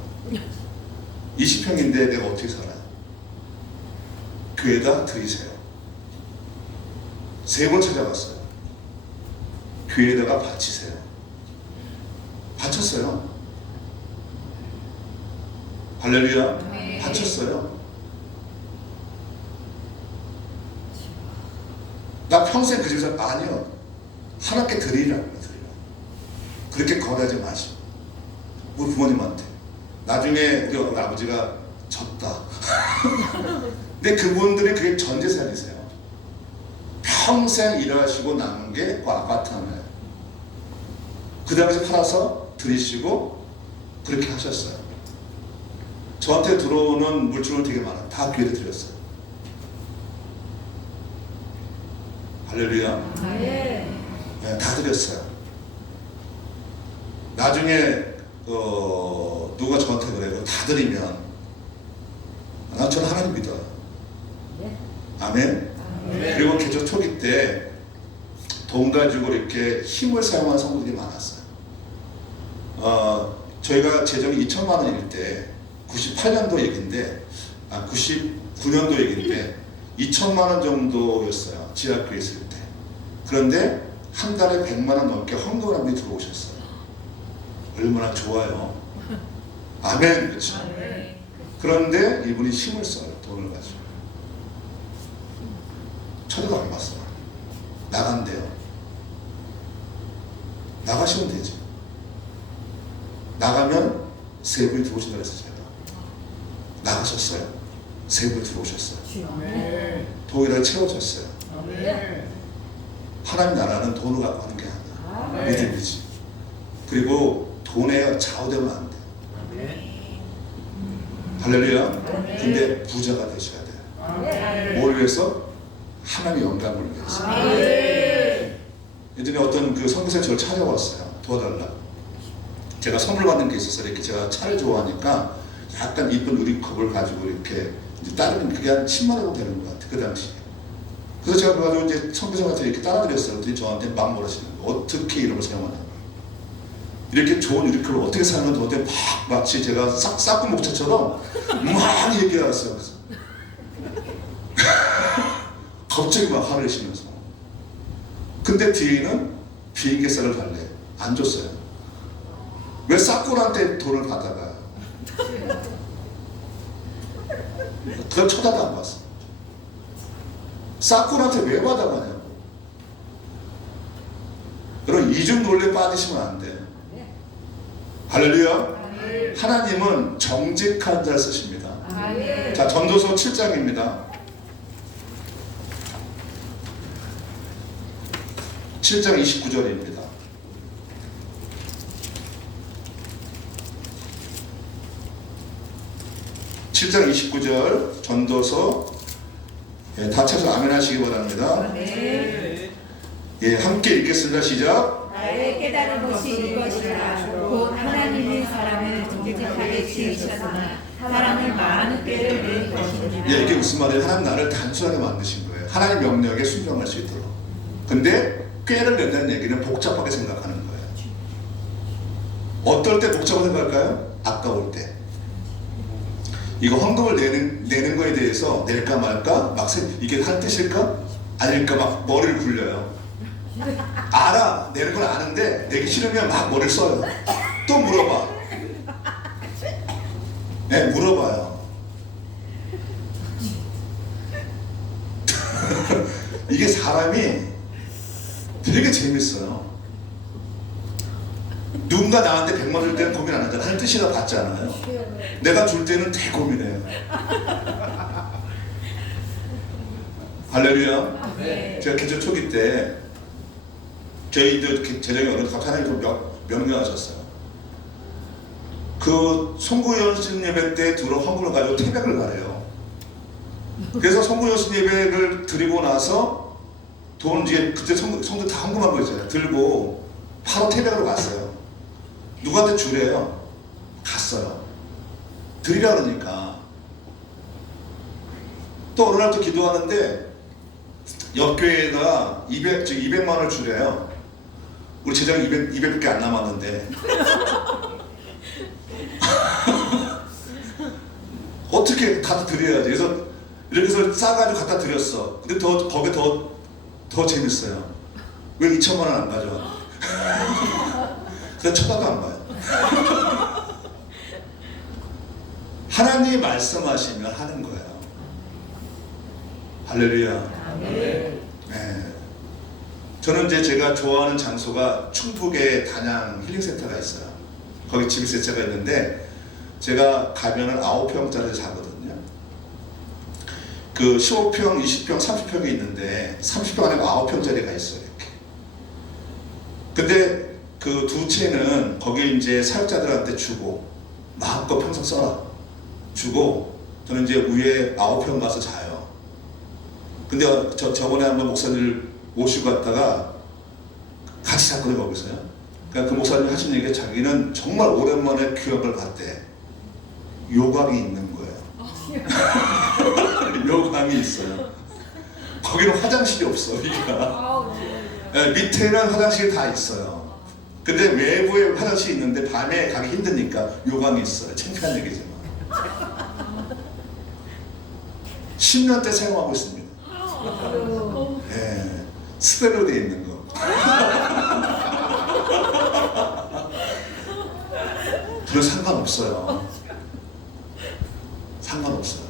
20평인데 내가 어떻게 살아요? 교회에다 드리세요. 3번 찾아갔어요. 교회에다가 바치세요. 바쳤어요. 할렐루야. 네. 바쳤어요. 나 평생 그 집에서 아니요. 하나님께 드리라고. 그렇게 거래하지 마시고. 우리 부모님한테. 나중에 우리 아버지가 졌다. 근데 그분들이 그게 전 재산이세요. 평생 일하시고 남은 게 그 아파트 하나예요. 그 당시 팔아서 드리시고 그렇게 하셨어요. 저한테 들어오는 물질은 되게 많아요. 다 교회에 드렸어요. 할렐루야. 네. 네, 다 드렸어요. 나중에 누가 저한테 그래요. 다 드리면 저는 하나님 믿어요. 아멘. 그리고 개척 초기 때 돈 가지고 이렇게 힘을 사용하는 성도들이 많았어요. 저희가 재정이 2천만 원일 때 98년도 얘기인데 99년도 얘기인데 2천만 원 정도였어요. 지하교에 있을 때. 그런데 한 달에 100만 원 넘게 헌금을 한 분이 들어오셨어요. 얼마나 좋아요. 아멘. 그렇죠. 그런데 이분이 힘을 써요. 돈을 가지고. 쳐다도 안 봤어요. 나간대요. 나가시면 되죠. 나가면 3분이 들어오신다 그랬어요. 제가. 나가셨어요. 3분이 들어오셨어요. 도의를 채워졌어요. 하나님 나라는 돈을 갖고 하는 게 아니야. 믿음이지. 그리고 돈에 좌우되면 안 돼. 할렐루야. 근데 부자가 되셔야 돼요. 뭘 위해서? 하나님의 영광을 위해서. 예전에 어떤 그 선교사가 저를 찾아왔어요. 도와달라. 제가 선물 받는 게 있어서 이렇게 제가 차를 좋아하니까 약간 이쁜 우리컵을 가지고 이렇게 이제 따르면 그게 한 10만 원 정도 되는 것 같아요. 그 당시에. 그래서 제가 그거 가지고 이제 선교사한테 이렇게 따라드렸어요. 그랬더니 저한테 막 뭐라시는 거예요. 어떻게 이런 걸 사용하냐고. 이렇게 좋은 유리컵을 어떻게 사용하는지 저한테 막 마치 제가 싹군 목차처럼 막 얘기하셨어요. 그래서 갑자기 막 화를 내시면서. 근데 뒤에는 비행기세를 달래. 안 줬어요. 왜 싹군한테 돈을 받아가요? 그걸 쳐다도 안 봤어. 싹군한테 왜 받아가냐고. 여러분 이중 논리에 빠지시면 안 돼요. 할렐루야. 하나님은 정직한 자를 쓰십니다. 자, 전도서 7장입니다. 7장 29절입니다. (7장 29절) 전도서. 다 찾아서 아멘 하시기 바랍니다. 함께 읽겠습니다. 시작. 나의 깨달은 것이 이것이라. 곧 하나님의 사람을 정직하게 지으셨으나 사람을 많은 꾀를 낼 것이니라. 이게 무슨 말이에요? 하나님 나를 단순하게 만드신 거예요. 하나님 명령에 순종할 수 있도록. 근데 꾀를 낸다는 얘기는 복잡하게 생각하는 거예요. 어떨 때 복잡하게 생각할까요? 아까울 때. 이거 헌금을 내는 거에 대해서 낼까 말까 막 이게 한 뜻일까 아닐까 막 머리를 굴려요. 알아, 내는 건 아는데 내기 싫으면 막 머리를 써요. 또 물어봐. 네, 물어봐요. 이게 사람이 되게 재밌어요. 누군가 나한테 100만 줄 때는 고민 안 하잖아. 하는 뜻이라 받잖아요. 내가 줄 때는 되게 고민해요. 할렐루야. 네. 제가 개척 초기 때 저희들 재정이 어려서 하나님 명령하셨어요. 그 송구 연신 예배 때 들어 헌금을 가지고 태백을 가래요. 그래서 송구 연신 예배를 드리고 나서 돈 이제 그때 성도 다 헌금한 거 있잖아요. 들고 바로 태백으로 갔어요. 누구한테 주래요. 갔어요. 드리라 그러니까. 또 어느 날 또 기도하는데 옆교회에다가 200만 원을 주래요. 우리 제장이 200밖에 안 남았는데 어떻게 갖다 드려야지. 그래서 이렇게 해서 싸가지고 갖다 드렸어. 근데 거기 더 재밌어요. 왜 2천만 원 안 가져와? 그래서 쳐다도 안 봐요. 하나님이 말씀하시면 하는 거예요. 할렐루야. 네. 네. 저는 이제 제가 좋아하는 장소가 충북에 단양 힐링센터가 있어요. 거기 집세차가 있는데 제가 가면은 9평짜리 자거든요. 그 15평, 20평, 30평이 있는데 30평 안에 9평짜리가 있어요. 이렇게. 근데 그 두 채는 거기 이제 사역자들한테 주고 마음껏 평생 써라 주고 저는 이제 위에 9평 가서 자요. 근데 저번에 한번 목사님을 모시고 갔다가 같이 잤거든요. 거기서요. 그러니까 그 목사님이 하신 얘기가 자기는 정말 오랜만에 교육을 갔대. 요강이 있는 거예요. 요강이 있어요. 거기는 화장실이 없어. 여기가. 밑에는 화장실이 다 있어요. 근데 외부에 화장실이 있는데 밤에 가기 힘드니까 요강이 있어요. 창피한 얘기지만 10년째 사용하고 있습니다. 네, 스페로 돼 있는 거. 저는 상관없어요. 상관없어요.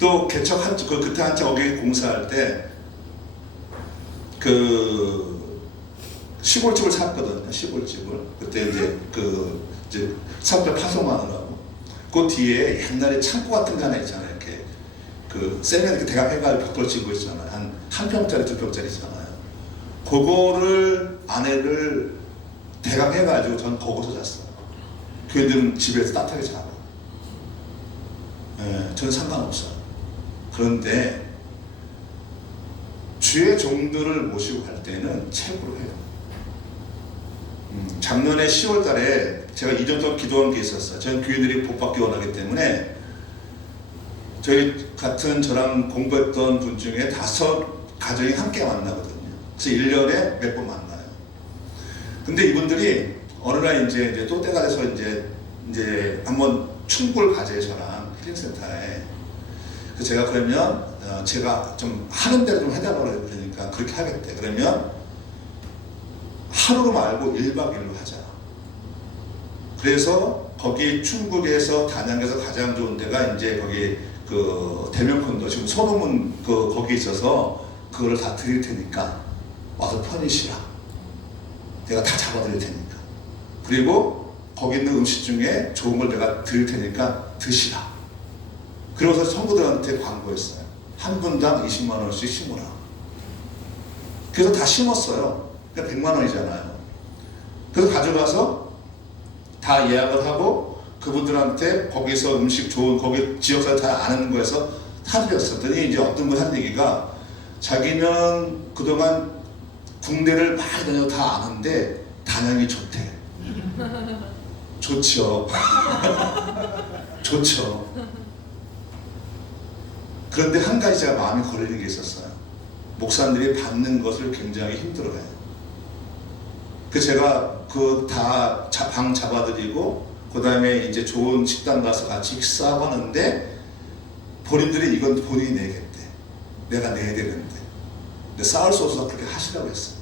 또 개척 그때 한참 거기 공사할 때 그 시골집을 샀거든요. 시골집을 그때 이제 사업자 파송하느라고 그 뒤에 옛날에 창고 같은 거 하나 있잖아요. 이렇게 그 세면 이렇게 대각해가지고 벽돌 치고 있잖아요. 한 평짜리 2평짜리 있잖아요. 그거를 아내를 대각해가지고 전 거기서 잤어요. 교회들은 집에서 따뜻하게 자고. 저는 상관없어요. 그런데 주의 종들을 모시고 갈 때는 최고로 해요. 작년에 10월 달에 제가 이전부터 기도한 게 있었어요. 저는 교회들이 복받기 원하기 때문에 저희 같은 저랑 공부했던 분 중에 5 가정이 함께 만나거든요. 그래서 1년에 몇 번 만나요. 근데 이분들이 어느 날 이제 또 때가 돼서 이제 한번 충고를 가져요. 저랑 힐링센터에. 그래서 제가 그러면 제가 좀 하는 대로 좀 해달라고 그러니까 그렇게 하겠대. 그러면 하루로 말고 1박 2일로 하자. 그래서 거기 충북에서 단양에서 가장 좋은 데가 이제 거기 그 대명콘도 지금 소노문 거기 있어서 그거를 다 드릴 테니까 와서 편히 쉬라. 내가 다 잡아드릴 테니까. 그리고 거기 있는 음식 중에 좋은 걸 내가 드릴 테니까 드시라. 그러고서 성도들한테 광고했어요. 한 분당 20만 원씩 심으라. 그래서 다 심었어요. 그러니까 100만 원이잖아요. 그래서 가져가서 다 예약을 하고 그분들한테 거기서 음식 좋은 거기 지역사회 잘 아는 거에서 사드렸었더니 이제 어떤 분 한 얘기가 자기는 그동안 국내를 많이 다녀도 다 아는데 단양이 좋대. 좋죠. 좋죠. 그런데 한 가지 제가 마음에 걸리는 게 있었어요. 목사님들이 받는 것을 굉장히 힘들어해요. 그 제가 그 다 방 잡아드리고 그 다음에 이제 좋은 식당 가서 같이 식사하고 하는데 본인들이 이건 본인이 내겠대. 내가 내야 되는데. 근데 싸울 수 없어서 그렇게 하시라고 했어.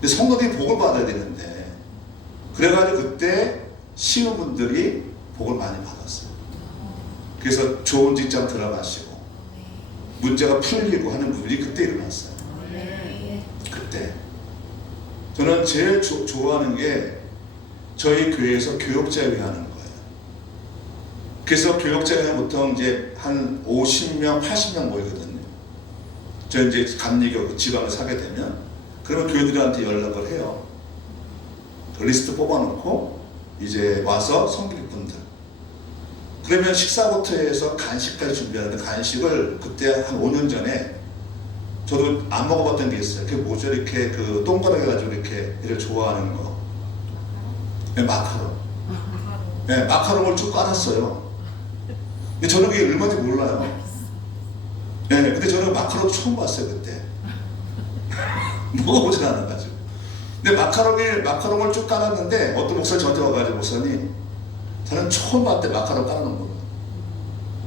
근데 성도들이 복을 받아야 되는데, 그래가지고 그때 신우분들이 복을 많이 받았어요. 그래서 좋은 직장 들어가시고 문제가 풀리고 하는 부분이 그때 일어났어요. 그때 저는 제일 좋아하는 게 저희 교회에서 교역자회 하는 거예요. 그래서 교역자회는 보통 이제 한 50명, 80명 모이거든요. 저 이제 감리교 지방을 사게 되면 그러면 교회들한테 연락을 해요. 그 리스트 뽑아놓고 이제 와서 섬길 분들. 그러면 식사부터 해서 간식까지 준비하는데, 간식을 그때 한 5년 전에 저도 안 먹어봤던 게 있어요. 그게 뭐죠? 이렇게 그 동그랗게 해가지고 이렇게 좋아하는 거. 네, 마카롱. 네, 마카롱을 쭉 깔았어요. 근데 저는 그게 얼마인지 몰라요. 네, 근데 저는 마카롱 처음 봤어요, 그때. 먹어보진 않아가지고. 근데 마카롱을 쭉 깔았는데, 어떤 목사님 저한테 와가지고, 목사님, 저는 처음 봤대, 마카롱 깔아놓은 거.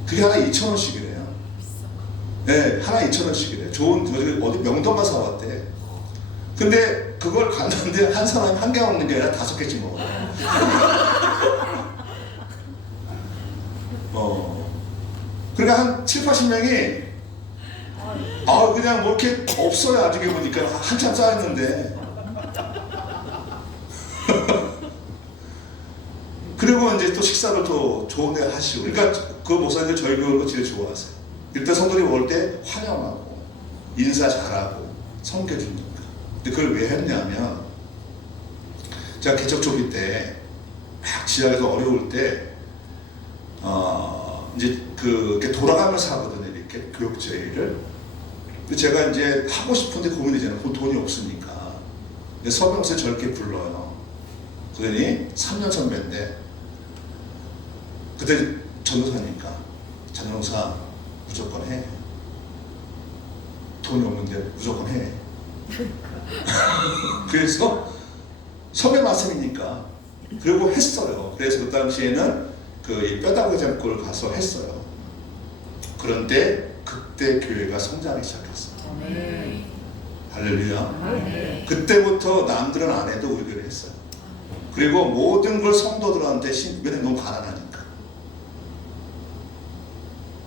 그게 하나 2,000원씩이래요. 네, 하나 2,000원씩이래요. 좋은, 어디 명동만 사왔대. 근데 그걸 갔는데 한 사람이 한 개 먹는 게 아니라 5개씩 먹어요. 그러니까 한 7, 80명이 그냥 뭐 이렇게 없어요. 나중에 보니까 한참 쌓였는데. 그리고 이제 또 식사를 또 좋은 데 하시고. 그러니까 그 목사님들 저희 교회를 제일 좋아하세요. 일단 성도들이 올 때 환영하고 인사 잘하고 섬겨주니까. 근데 그걸 왜 했냐면, 제가 개척 초기 때 막 지하에서 어려울 때 이제 이렇게 돌아가면서 하거든요. 이렇게 교육제의를. 근데 제가 이제 하고 싶은데 고민이잖아요. 돈이 없으니까. 근데 서병세 저렇게 불러요. 그러더니 3년 선배인데, 그때 전도사니까 전도사 무조건 해. 돈이 없는데 무조건 해. 그래서 선배 말씀이니까. 그리고 했어요. 그래서 그 당시에는 그 뼈다귀 잡고를 가서 했어요. 그런데 그때 교회가 성장하기 시작했어요. 할렐루야. 그때부터 남들은 안 해도 우리 교회 했어요. 그리고 모든 걸 성도들한테 왜냐면 너무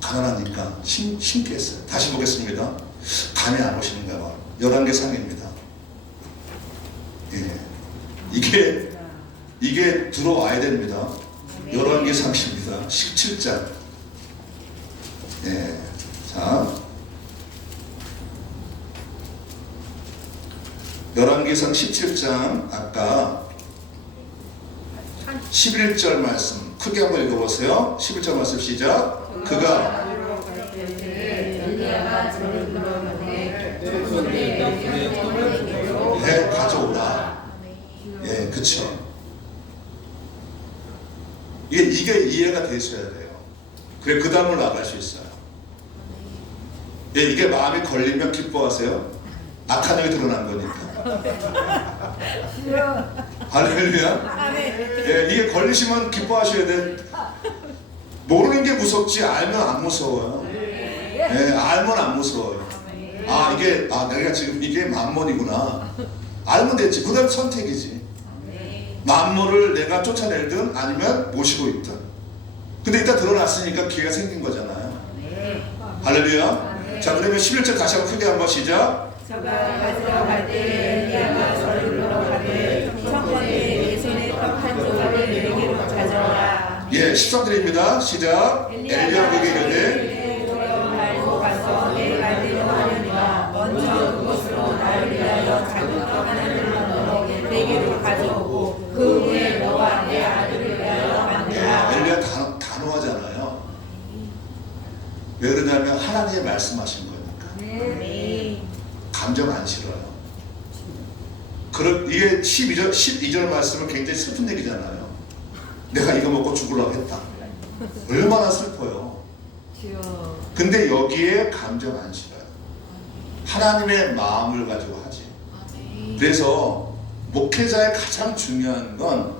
가난하니까 신기했어요. 다시 보겠습니다. 감이 안 오시는가 봐요. 11개 상입니다. 예. 이게 들어와야 됩니다. 11개 상입니다. 17장. 예. 자. 11개상 17장, 아까 11절 말씀 크게 한번 읽어보세요. 11절 말씀 시작. 그가 가져오라. 예, 그쵸. 이게 이해가 되셔야 돼요. 그래, 그 다음으로 나갈 수 있어요. 예, 이게 마음이 걸리면 기뻐하세요. 악한 영이 드러난 거니까. 할렐루야. 예, 이게 걸리시면 기뻐하셔야 돼. 모르는 게 무섭지 알면 안 무서워요. 예, 알면 안 무서워요. 내가 지금 이게 만몬이구나. 알면 됐지. 그 다음 선택이지. 만몬을 내가 쫓아내든 아니면 모시고 있든. 근데 일단 드러났으니까 기회가 생긴 거잖아요. 할렐루야. 자, 그러면 11절 다시 한번 크게 한번 시작. 저가 가지러 갈 때 엘리야가 저를 불러가되 첫 번째 내 손에 떡 한 조각을 내게로 가져오라. 예, 13절입니다. 시작. 엘리야 그에게 이르되 말고 가서 내 갈대로 하려니와 먼저 그곳으로 나를 위하여 작은 떡 하나를 만들어 내게로 가져오고 그 후에 너와 내 아들을 위하여 만들라. 엘리야 단호하잖아요. 왜 그러냐면 하나님이 말씀하신 거니까. 감정 안 싫어요. 이게 12절 말씀은 굉장히 슬픈 얘기잖아요. 내가 이거 먹고 죽으려고 했다. 얼마나 슬퍼요. 근데 여기에 감정 안 싫어요. 하나님의 마음을 가지고 하지. 그래서 목회자의 가장 중요한 건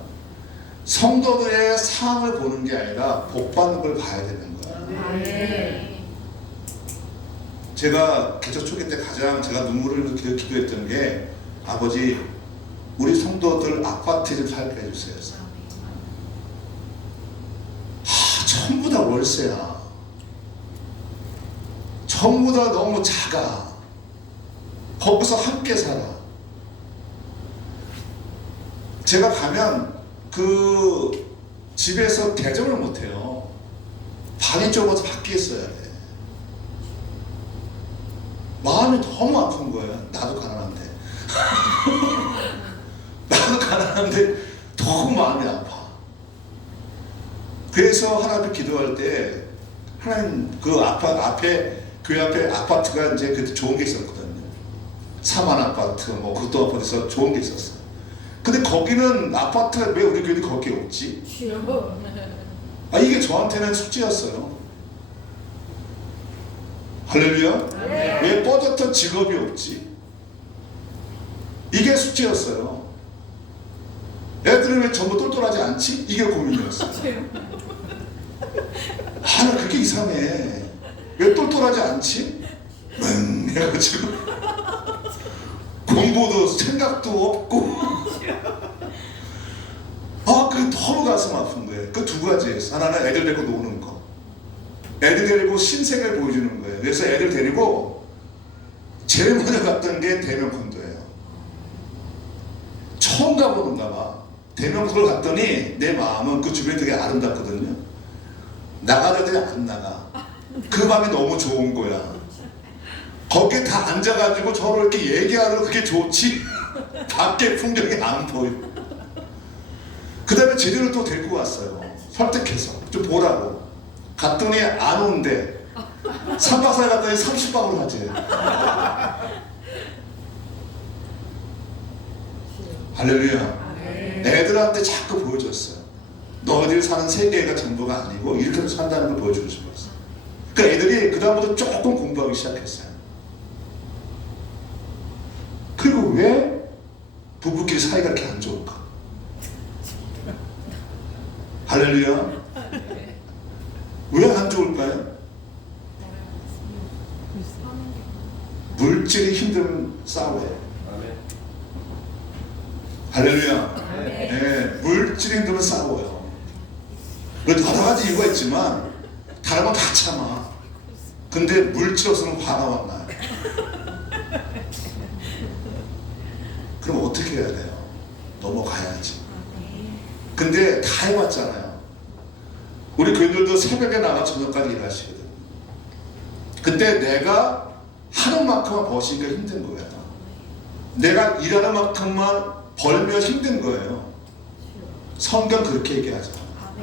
성도들의 상을 보는 게 아니라 복 받는 걸 봐야 되는 거야. 제가 개척 초기 때 가장 제가 눈물을 기도했던 게 아버지 우리 성도들 아파트 좀 살게 해주세요. 전부 다 월세야. 전부 다 너무 작아. 거기서 함께 살아. 제가 가면 그 집에서 대접을 못해요. 방이 좁아서 밖에 있어야 돼. 마음이 너무 아픈 거예요. 나도 가난한데. 나도 가난한데 너무 마음이 아파. 그래서 하나님 기도할 때 하나님 그 앞에 교회 앞에 아파트가 이제 그때 좋은 게 있었거든요. 사만 아파트 뭐 그것도 아파트에서 좋은 게 있었어. 근데 거기는 아파트가 왜 우리 교회는 거기에 없지? 이게 저한테는 숙제였어요. 할렐루야. 네. 왜 뻗었던 직업이 없지? 이게 숙제였어요. 애들은 왜 전부 똘똘하지 않지? 이게 고민이었어요. 나 그게 이상해. 왜 똘똘하지 않지? 해가지고 공부도 생각도 없고 그게 너무 가슴 아픈 거예요. 그 두 가지였어. 하나는 애들 데리고 노는 거, 애들 데리고 신세계를 보여주는 거예요. 그래서 애들 데리고 제일 먼저 갔던 게 대명콘도예요. 처음 가보는가 봐. 대명콘도를 갔더니 내 마음은 그 주변이 되게 아름답거든요. 나가더니 안 나가. 그 밤이 너무 좋은 거야. 거기에 다 앉아가지고 서로 이렇게 얘기하는 그게 좋지. 밖에 풍경이 안 보여. 그 다음에 제주를 또 데리고 왔어요. 설득해서 좀 보라고. 갔더니 안 온대. 3박 4일 갔더니 30박으로 가지. 할렐루야. 애들한테 자꾸 보여줬어요. 너희들 사는 세계가 전부가 아니고 이렇게 산다는 걸 보여주고 싶었어. 그러니까 애들이 그 다음부터 조금 공부하기 시작했어요. 그리고 왜 부부끼리 사이가 이렇게 안 좋을까? 할렐루야. 왜 안 좋을까요? 물질이 힘들면 싸워요. 할렐루야. 네, 물질이 힘들면 싸워요. 여러 가지 이유가 있지만 다른 건 다 참아. 근데 물질 없으면 화가 왔나요? 그럼 어떻게 해야 돼요? 넘어가야지. 근데 다 해봤잖아요. 우리 교인들도 새벽에 나가 저녁까지 일하시거든. 근데 내가 하는 만큼만 버시니까 힘든 거예요. 내가 일하는 만큼만 벌면 힘든 거예요. 성경 그렇게 얘기하죠.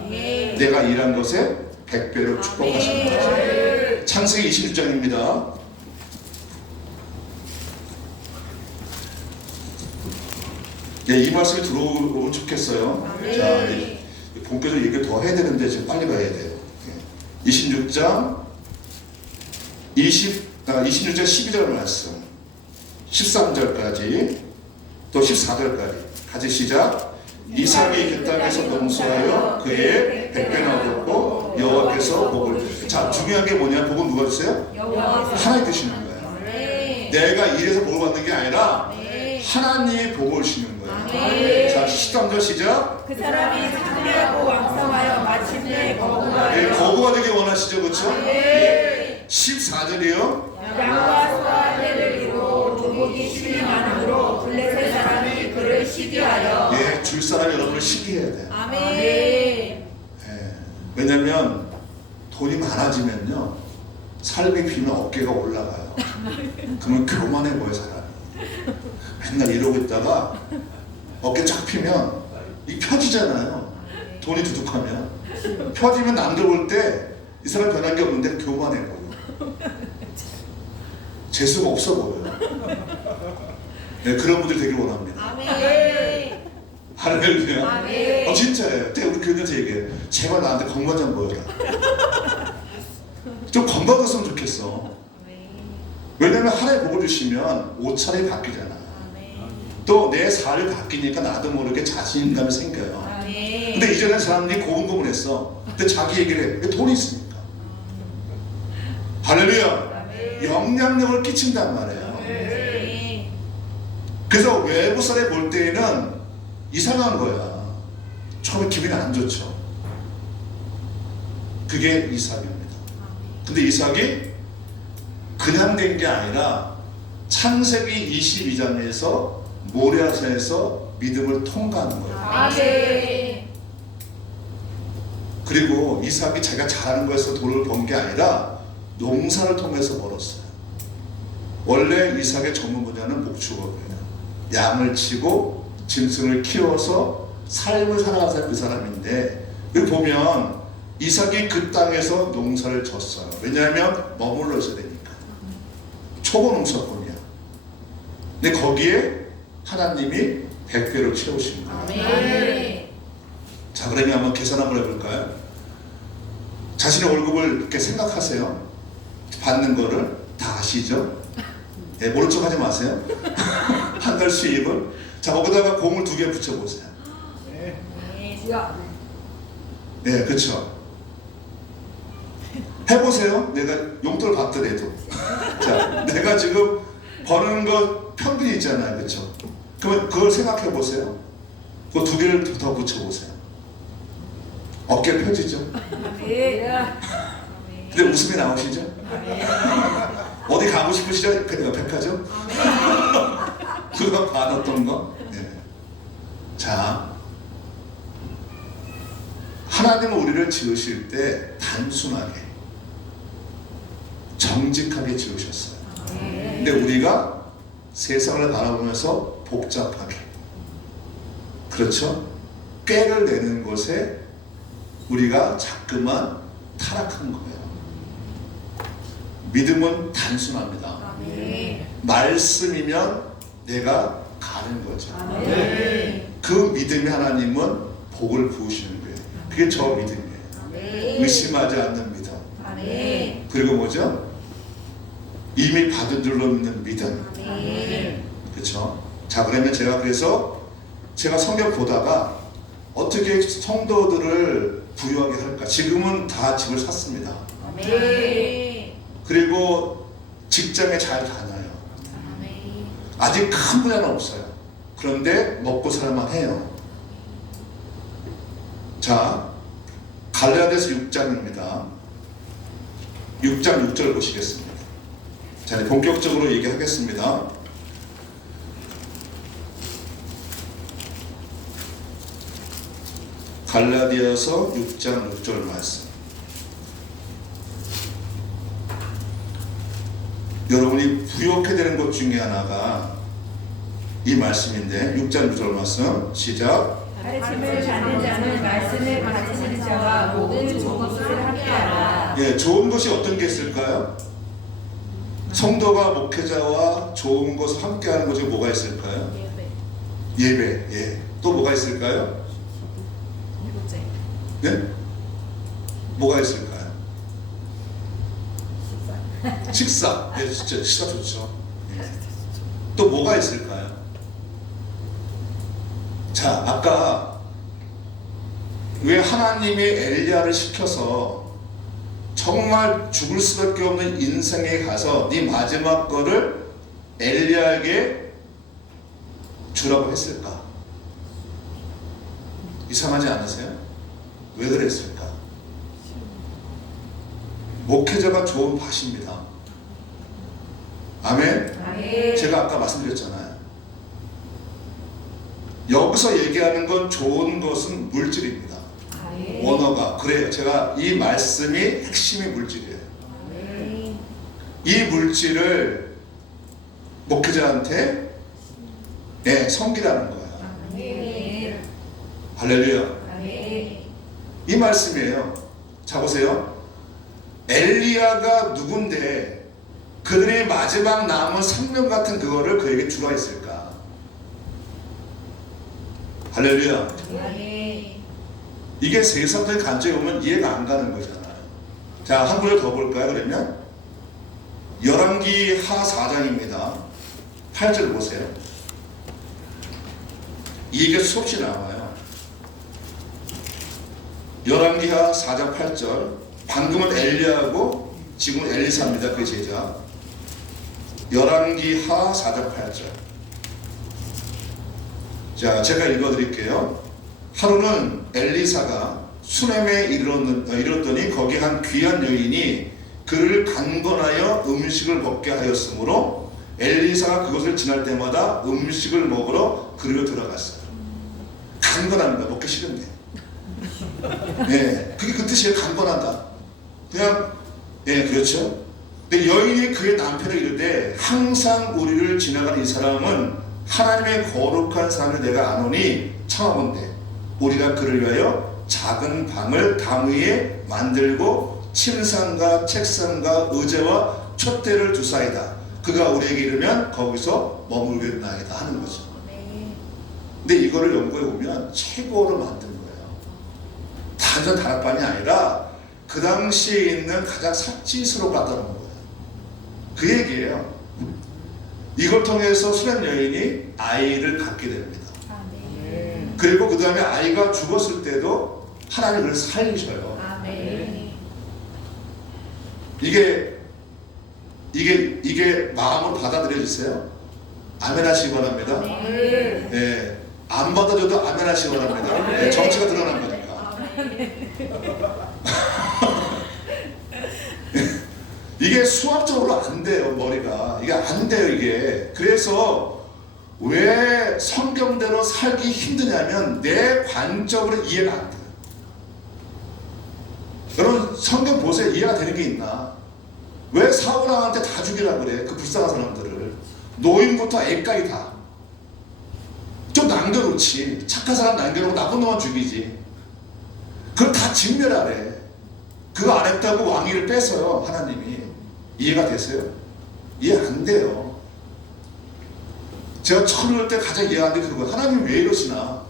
내가 일한 것에 100배로 축복하시는 거죠. 창세기 26장입니다. 이 말씀이 들어오면 좋겠어요. 자, 본격적으로 얘기를 더 해야 되는데 지금 빨리 가야 돼요. 26장 26장 12절 말씀 13절까지 또 14절까지 같이 시작. 이삭이 그 땅에서 농수하여 그의 100배나 얻었고 여호와께서 복을 주셨어요. 자, 중요한 게 뭐냐? 복은 누가 주세요? 하나님 주시는 거예요. 내가 일해서 복을 받는 게 아니라 하나님이 복을 주시는 거예요. 자, 13절 시작. 그 사람이 승리하고 왕성하여 마침내 거구가 되기 원하시죠, 그렇죠? 14절이요. 양과 소와 떼를 이루고 조목이 심이 많으므로 블레셋 사람이 그를 시기하여 줄 사람이 여러분을 시기해야 돼요. 아멘. 왜냐면 돈이 많아지면요 삶이 비면 어깨가 올라가요. 그러면 교만해 보여 사람이. 맨날 이러고 있다가 어깨 쫙 피면 이 펴지잖아요. 돈이 두둑하면 펴지면 남들 볼 때 이 사람 변한 게 없는데 교만해 보여. 재수가 없어 보여요. 그런 분들 되길 원합니다. 아멘. 할렐루야. 아멘. 진짜예요. 그때 우리 교인한테 얘기해. 제발 나한테 건강 좀 보여라. 좀 건강했으면 좋겠어. 왜냐면 하나님 복을 주시면 옷차림이 바뀌잖아. 또 내 살이 바뀌니까 나도 모르게 자신감이 생겨요. 근데 이전에 사람들이 고분고분했어. 근데 자기 얘기를 해. 왜 돈이 있으니까. 할렐루야. 영향력을 끼친단 말이에요. 그래서 외부 사람이 볼 때에는 이상한 거야. 처음에 기분이 안 좋죠. 그게 이삭입니다. 근데 이삭이 그냥 된 게 아니라 창세기 22장에서 모리아산에서 믿음을 통과하는 거예요. 그리고 이삭이 자기가 잘하는 거에서 돈을 번 게 아니라 농사를 통해서 벌었어요. 원래 이삭의 전문 분야는 목축업이에요. 양을 치고 짐승을 키워서 삶을 살아가는 그 사람인데, 여기 보면 이삭이 그 땅에서 농사를 졌어요. 왜냐하면 머물러 있어야 되니까. 초보 농사꾼이야. 근데 거기에 하나님이 100배로 채우신 거예요. 자, 그러면 한번 계산 한번 해볼까요? 자신의 월급을 이렇게 생각하세요. 받는 거를 다 아시죠? 네, 모른 척 하지 마세요. 한 달 수입을. 자, 거기다가 공을 2개 붙여보세요. 네, 그렇죠. 해보세요. 내가 용돈을 받더라도. 자, 내가 지금 버는 거 평균이 있잖아요. 그렇죠? 그러면 그걸 생각해 보세요. 그 2개를 더 붙여보세요. 어깨 펴지죠? 근데 웃음이 나오시죠? 어디 가고 싶으시죠? 백화점? 그거 받았던 거? 네. 자, 하나님은 우리를 지으실 때 단순하게, 정직하게 지으셨어요. 근데 우리가 세상을 바라보면서 복잡하게, 그렇죠? 꾀를 내는 것에 우리가 자꾸만 타락한 거예요. 믿음은 단순합니다. 말씀이면 내가 가는 거죠. 그 믿음이 하나님은 복을 부으시는 거예요. 그게 저 믿음이에요. 의심하지 않는 믿음. 그리고 뭐죠? 이미 받은 줄로 믿는 믿음. 그렇죠? 자, 그러면 그래서 제가 성경 보다가 어떻게 성도들을 부유하게 할까? 지금은 다 집을 샀습니다. 그리고 직장에 잘 다녀요. 아직 큰 분야는 없어요. 그런데 먹고 살만 해요. 자, 갈라디아서 6장입니다. 6장 6절 보시겠습니다. 자, 이제 본격적으로 얘기하겠습니다. 갈라디아서 6장 6절 말씀. 여러분이 부욕해 되는 것 중에 하나가 이 말씀인데, 6장 6절 말씀 시작. 가르침을 받는 자는 말씀을 가르치는 자와 모든 좋은 것을 함께하라. 예, 좋은 것이 어떤 게 있을까요? 성도가 목회자와 좋은 것을 함께하는 것 중에 뭐가 있을까요? 예배. 예. 또 뭐가 있을까요? 네? 뭐가 있을까요? 식사. 네, 진짜 식사 좋죠. 예. 또 뭐가 있을까요? 자, 아까 왜 하나님이 엘리야를 시켜서 정말 죽을 수밖에 없는 인생에 가서 네 마지막 거를 엘리야에게 주라고 했을까? 이상하지 않으세요? 왜 그랬을까? 목회자가 좋은 밭입니다. 아멘? 제가 아까 말씀드렸잖아요. 여기서 얘기하는 건 좋은 것은 물질입니다. 원어가 그래요. 제가 이 말씀이 핵심이 물질이에요. 이 물질을 목회자한테 섬기라는 거예요. 할렐루야. 이 말씀이에요. 자, 보세요. 엘리야가 누군데 그들의 마지막 남은 생명 같은 그거를 그에게 주라 했을까? 할렐루야. 이게 세상적인 관점에 보면 이해가 안 가는 거잖아요. 자, 한 구절 더 볼까요? 그러면 열왕기 하 4장입니다. 8절 보세요. 이게 수없이 나와요. 열왕기하 4장 8절. 방금은 엘리야하고 지금은 엘리사입니다. 그 제자. 열왕기하 4장 8절. 자, 제가 읽어드릴게요. 하루는 엘리사가 수넴에 이르렀더니 거기 한 귀한 여인이 그를 간건하여 음식을 먹게 하였으므로 엘리사가 그것을 지날 때마다 음식을 먹으러 그리로 들어갔어요. 간건합니다. 먹기 싫은데. 예, 그게 그 뜻이에요. 간건하다. 그냥, 예, 그렇죠. 근데 여인이 그의 남편을 이르되 항상 우리를 지나가는 이 사람은 하나님의 거룩한 사람을 내가 아노니 청하건대 우리가 그를 위하여 작은 방을 담 위에 만들고 침상과 책상과 의자와 촛대를 두사이다. 그가 우리에게 이르면 거기서 머물겠나이다 하는 거죠. 근데 이거를 연구해 보면 최고로 만든 거예요. 단순한 다락방이 아니라 그 당시에 있는 가장 사치스러웠다는 거예요. 그 얘기예요. 이걸 통해서 수렘 여인이 아이를 갖게 됩니다. 그리고 그 다음에 아이가 죽었을 때도 하나님 그를 살리셔요. 이게 마음으로 받아들여주세요. 아멘 하시기 바랍니다. 네. 안 받아줘도 아멘 하시기 바랍니다. 네, 정치가 드러난 거니까. 이게 수학적으로 안 돼요. 머리가 이게 안 돼요. 이게 그래서 왜 성경대로 살기 힘드냐면 내 관점으로 이해가 안 돼요. 여러분 성경 보세요. 이해가 되는 게 있나? 왜 사울왕한테 다 죽이라 그래? 그 불쌍한 사람들을 노인부터 애까지 다 좀 남겨놓지. 착한 사람 남겨놓고 나쁜 놈만 죽이지. 그걸 다 진멸하래. 그거 안 했다고 왕위를 뺏어요. 하나님이. 이해가 되세요? 이해 안 돼요. 제가 처음 올 때 가장 이해 안 되는 그거 하나님 왜 이러시나?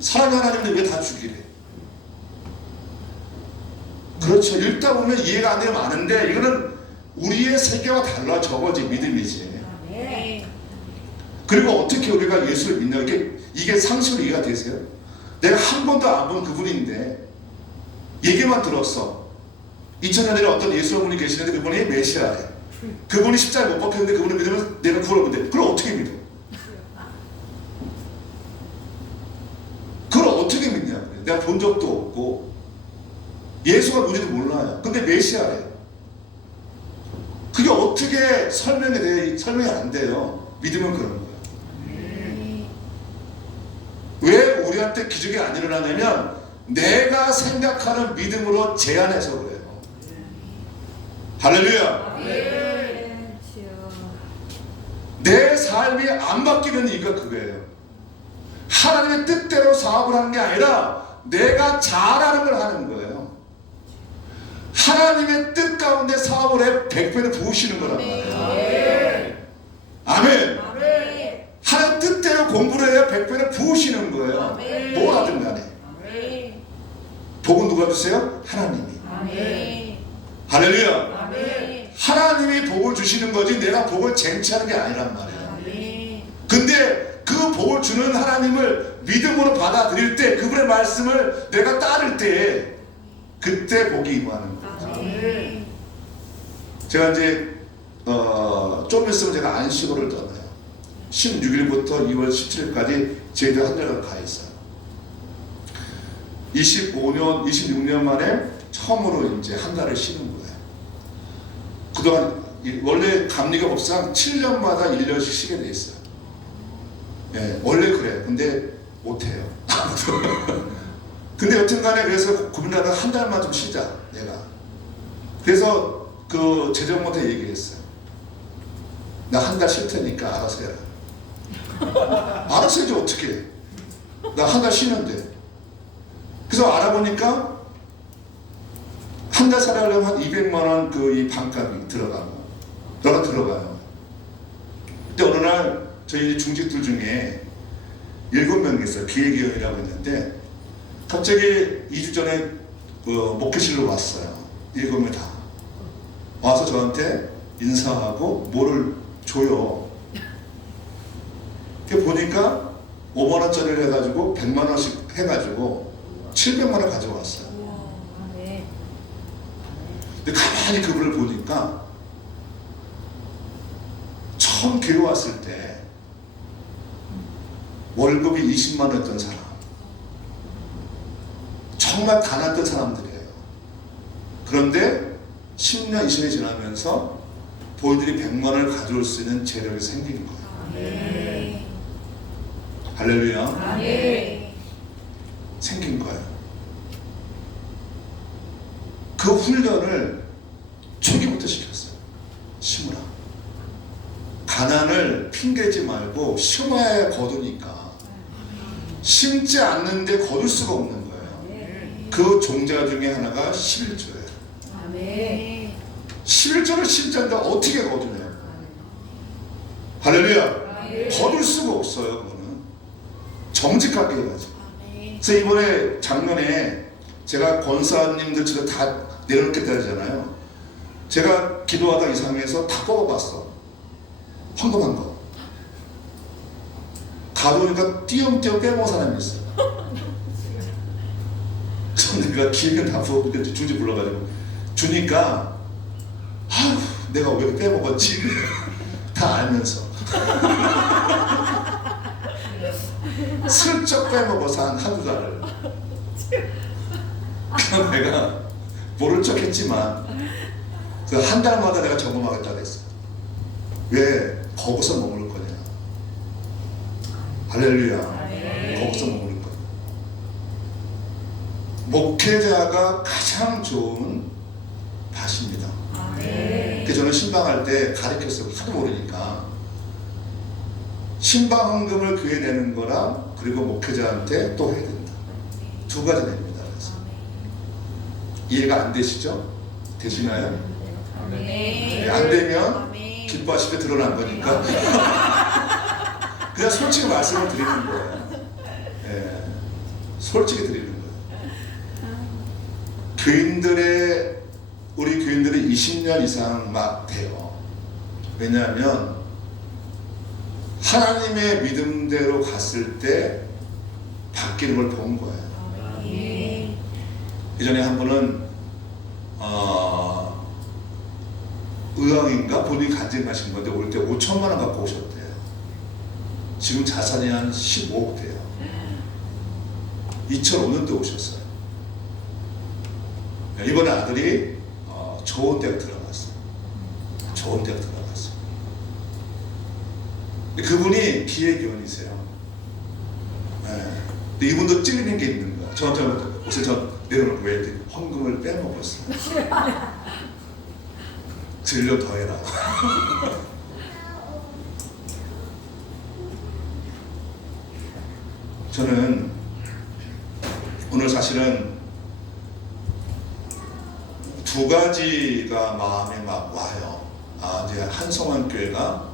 사랑의 하나님인데 왜 다 죽이래? 그렇죠. 읽다 보면 이해가 안 되는 게 많은데 이거는 우리의 세계와 달라. 저거지 믿음이지. 그리고 어떻게 우리가 예수를 믿냐? 이게 상식으로 이해가 되세요? 내가 한 번도 안 본 그분인데 얘기만 들었어. 2000년 전에 어떤 예수님이 계시는데 그분이 메시아래. 그분이 십자가에 못 박혔는데 그분을 믿으면 내가 구원받는데 그걸 어떻게 믿어? 그걸 어떻게 믿냐? 내가 본 적도 없고 예수가 누군지도 몰라요. 근데 메시아래. 그게 어떻게 설명이 안 돼요. 믿으면 그런 거예요. 왜 우리한테 기적이 안 일어나냐면 내가 생각하는 믿음으로 제한해서 그래요. 할렐루야. 내 삶이 안 바뀌는 이유가 그거예요. 하나님의 뜻대로 사업을 하는 게 아니라 내가 잘하는 걸 하는 거예요. 하나님의 뜻 가운데 사업을 해 100배를 부으시는 거란 말이에요. 아멘. 하나님 뜻대로 공부를 해야 100배를 부으시는 거예요. 뭘 하든 간에. 복은 누가 주세요? 하나님이. 할렐루야. 하나님이 복을 주시는 거지 내가 복을 쟁취하는 게 아니란 말이에요. 근데 그 복을 주는 하나님을 믿음으로 받아들일 때 그분의 말씀을 내가 따를 때 그때 복이 임하는 거죠. 제가 이제 좀 있으면 제가 안식으로를 떠나요. 16일부터 2월 17일까지 제주도 한 달간 가 있어요. 26년 만에 처음으로 이제 한 달을 쉬는 거예요. 그동안 원래 감리교 법상 7년마다 1년씩 쉬게 돼 있어요. 예, 원래 그래. 근데 못해요. 근데 여튼간에 그래서 고민하다가 한 달만 좀 쉬자 내가. 그래서 그 재정한테 얘기를 했어요. 나 한 달 쉴 테니까 알아서 해라. 알아서 해야지 어떻게 해. 나 한 달 쉬는데. 그래서 알아보니까 한 달 살아가려면 한 200만 원 그 이 반값이 들어가고 들어가요. 근데 어느 날 저희 중직들 중에 7명 있어요. 기획위원이라고 있는데 갑자기 2주 전에 그 목회실로 왔어요. 7명 다 와서 저한테 인사하고 뭐를 줘요. 그 보니까 5만 원짜리를 해가지고 100만 원씩 해가지고 700만 원 가져왔어요. 가만히 그분을 보니까 처음 교회 왔을 때 월급이 20만 원이었던 사람, 정말 가난했던 사람들이에요. 그런데 10년, 20년이 지나면서 본인들이 100만 원을 가져올 수 있는 재력이 생긴 거예요. 아멘. 할렐루야. 아멘. 생긴 거예요. 그 훈련을 초기부터 시켰어요. 심으라. 가난을 핑계지 말고 심어야 거두니까 심지 않는데 거둘 수가 없는 거예요. 그 종자 중에 하나가 11조예요. 아멘. 11조를 심지 않는데 어떻게 거두냐. 할렐루야. 거둘 수가 없어요. 그거는 정직하게 해야지. 그래서 이번에 작년에 제가 권사님들처럼 다 내려놓겠다 하잖아요. 제가 기도하다 이상해서 다 뽑아봤어. 황금한 거. 가보니까 띄엄띄엄 빼먹은 사람이 있어요. 그래서 내가 기획은 다 중지 불러가지고 주니까 아휴 내가 왜 이렇게 빼먹었지. 다 알면서 슬쩍 빼먹어서 한 한두 달을. 그럼 내가 모른 척 했지만 그 한 달마다 내가 점검하겠다고 했어. 왜 거기서 머무를 거냐. 할렐루야. 거기서 머무를 거냐. 목회자가 가장 좋은 밭입니다. 그래서 저는 신방할 때 가르쳤어요. 하도 모르니까 신방헌금을 교회 내는 거랑 그리고 목회자한테 또 해야 된다. 두 가지 냅니다. 그래서 이해가 안 되시죠? 되시나요? 네, 안 되면 기뻐하실 때 드러난 거니까 그냥 솔직히 말씀을 드리는 거예요. 네, 솔직히 드리는 거예요. 우리 교인들이 20년 이상 막 돼요. 왜냐하면 하나님의 믿음대로 갔을 때 바뀌는 걸 본 거예요. 예전에 한 분은 의왕인가 본인이 간증하신 건데 올 때 5천만 원 갖고 오셨대요. 지금 자산이 한 15억 돼요. 2005년도에 오셨어요. 이번에 아들이 좋은 대학 들어갔어요. 좋은 대학 들어갔어요. 그분이 기회교원이세요. 네. 근데 이분도 찔리는 게 있는 거야. 저한테 혹시 저 내려놓고 왜 헌금을 빼먹었어? 들려 더해라. 저는 오늘 사실은 두 가지가 마음에 막 와요. 이제 한성원 교회가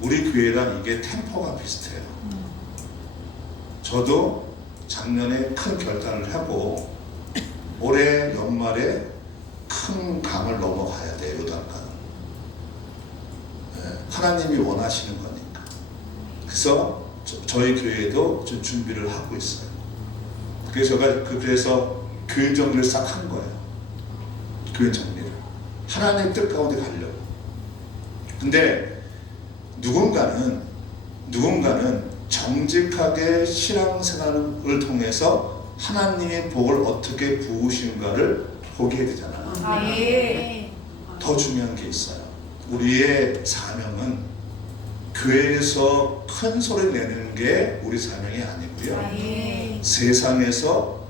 우리 교회랑 이게 템포가 비슷해요. 저도 작년에 큰 결단을 하고 올해 연말에 큰 강을 넘어가야 돼요. 요단강을. 하나님이 원하시는 거니까. 그래서 저희 교회도 좀 준비를 하고 있어요. 그래서 제가 그래서 교회 정리를 싹 한 거예요. 교회 정리를. 하나님의 뜻 가운데 가려고. 근데 누군가는 정직하게 신앙생활을 통해서 하나님의 복을 어떻게 부으시는가를 보게 해야 되잖아요. 더 중요한 게 있어요. 우리의 사명은 교회에서 큰 소리 내는 게 우리 사명이 아니고요. 세상에서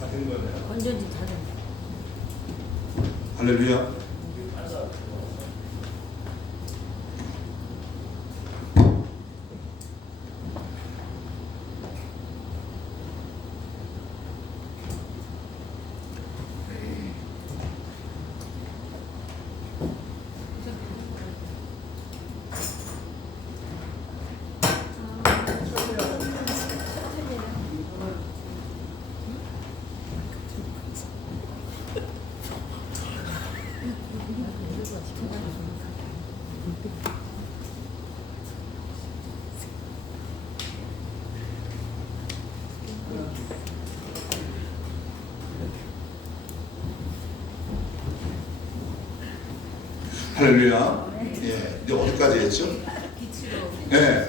다된 거네요. 언제든지 다 된다. 할렐루야. 할렐루야. 예, 이제 어디까지 했죠? 예,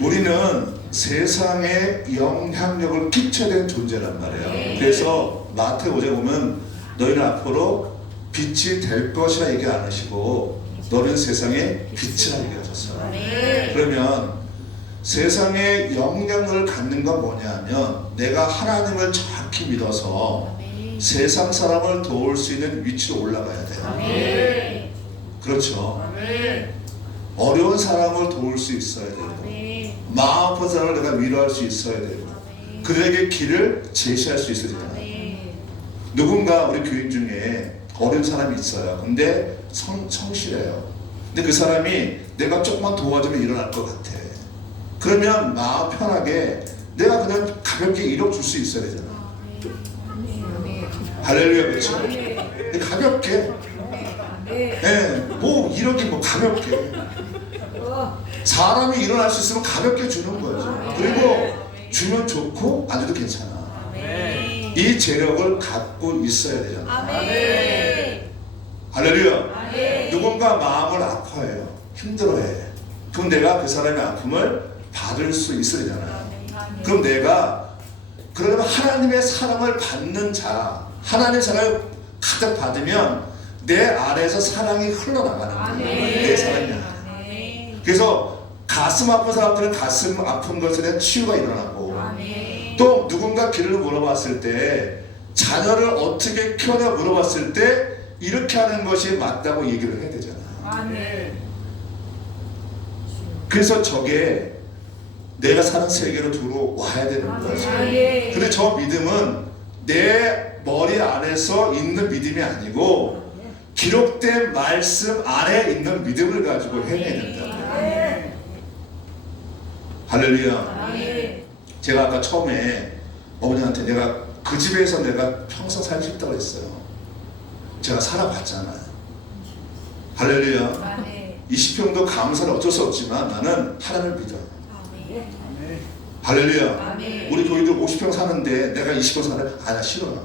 우리는 세상에 영향력을 끼쳐야 되는 존재란 말이에요. 그래서 마태 5장 보면 너희는 앞으로 빛이 될 것이라 얘기 안 하시고 너는 세상의 빛이라 얘기하셨어요. 그러면 세상에 영향력을 갖는 건 뭐냐면 내가 하나님을 정확히 믿어서 세상 사람을 도울 수 있는 위치로 올라가야 돼요. 그렇죠. 어려운 사람을 도울 수 있어야 되고 마음 아픈 사람을 내가 위로할 수 있어야 되고 그들에게 길을 제시할 수 있어야 되잖아요. 누군가 우리 교인 중에 어려운 사람이 있어요. 근데 성실해요. 근데 그 사람이 내가 조금만 도와주면 일어날 것 같아. 그러면 마음 편하게 내가 그냥 가볍게 1억 줄 수 있어야 되잖아. 할렐루야. 그렇죠? 근데 가볍게 뭐 1억이 뭐 가볍게 사람이 일어날 수 있으면 가볍게 주는 거죠. 그리고 주면 좋고 안 줘도 괜찮아. 이 재력을 갖고 있어야 되잖아. 할렐루야. 누군가 마음을 아파해요. 힘들어해. 그럼 내가 그 사람의 아픔을 받을 수 있어야 되잖아요. 그럼 내가 그러면 하나님의 사랑을 받는 자, 하나님의 사랑을 가득 받으면 내 안에서 사랑이 흘러나가는 거예요. 내 사랑이 아니라. 그래서 가슴 아픈 사람들은 가슴 아픈 것에 대한 치유가 일어나고 또 누군가 길을 물어봤을 때 자녀를 어떻게 키워내 물어봤을 때 이렇게 하는 것이 맞다고 얘기를 해야 되잖아요. 그래서 저게 내가 사는 세계로 들어와야 되는 거죠. 근데 저 믿음은 내 머리 안에서 있는 믿음이 아니고 기록된 말씀 안에 있는 믿음을 가지고 해내야 된다. 할렐루야. 제가 아까 처음에 어머니한테 내가 그 집에서 내가 평생 살고 싶다고 했어요. 제가 살아봤잖아요. 할렐루야. 20평도 감사는 어쩔 수 없지만 나는 하나님을 믿어요. 할렐루야. 우리 교인들 50평 사는데 내가 20평 사는 나 싫어.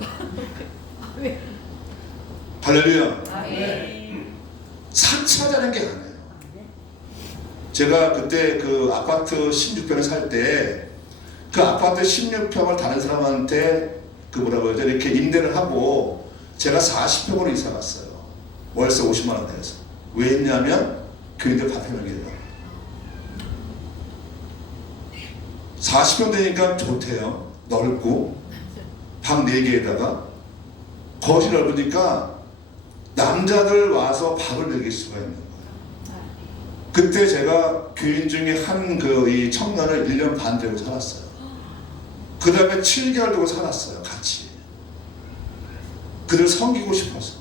할렐루야. 사치하자는 게 아니에요. 제가 그때 그 아파트 16평을 살 때 그 아파트 16평을 다른 사람한테 그 뭐라고 하죠? 이렇게 임대를 하고 제가 40평으로 이사 갔어요. 월세 50만 원 내서. 왜 했냐면 교인들 밥 해먹이려고. 40평 되니까 좋대요. 넓고 방 4개에다가 거실 넓으니까 남자들 와서 밥을 먹일 수가 있는 거예요. 그때 제가 교인 중에 한 그 이 청년을 1년 반 되고 살았어요. 그 다음에 7개월 두고 살았어요. 같이. 그를 섬기고 싶어서.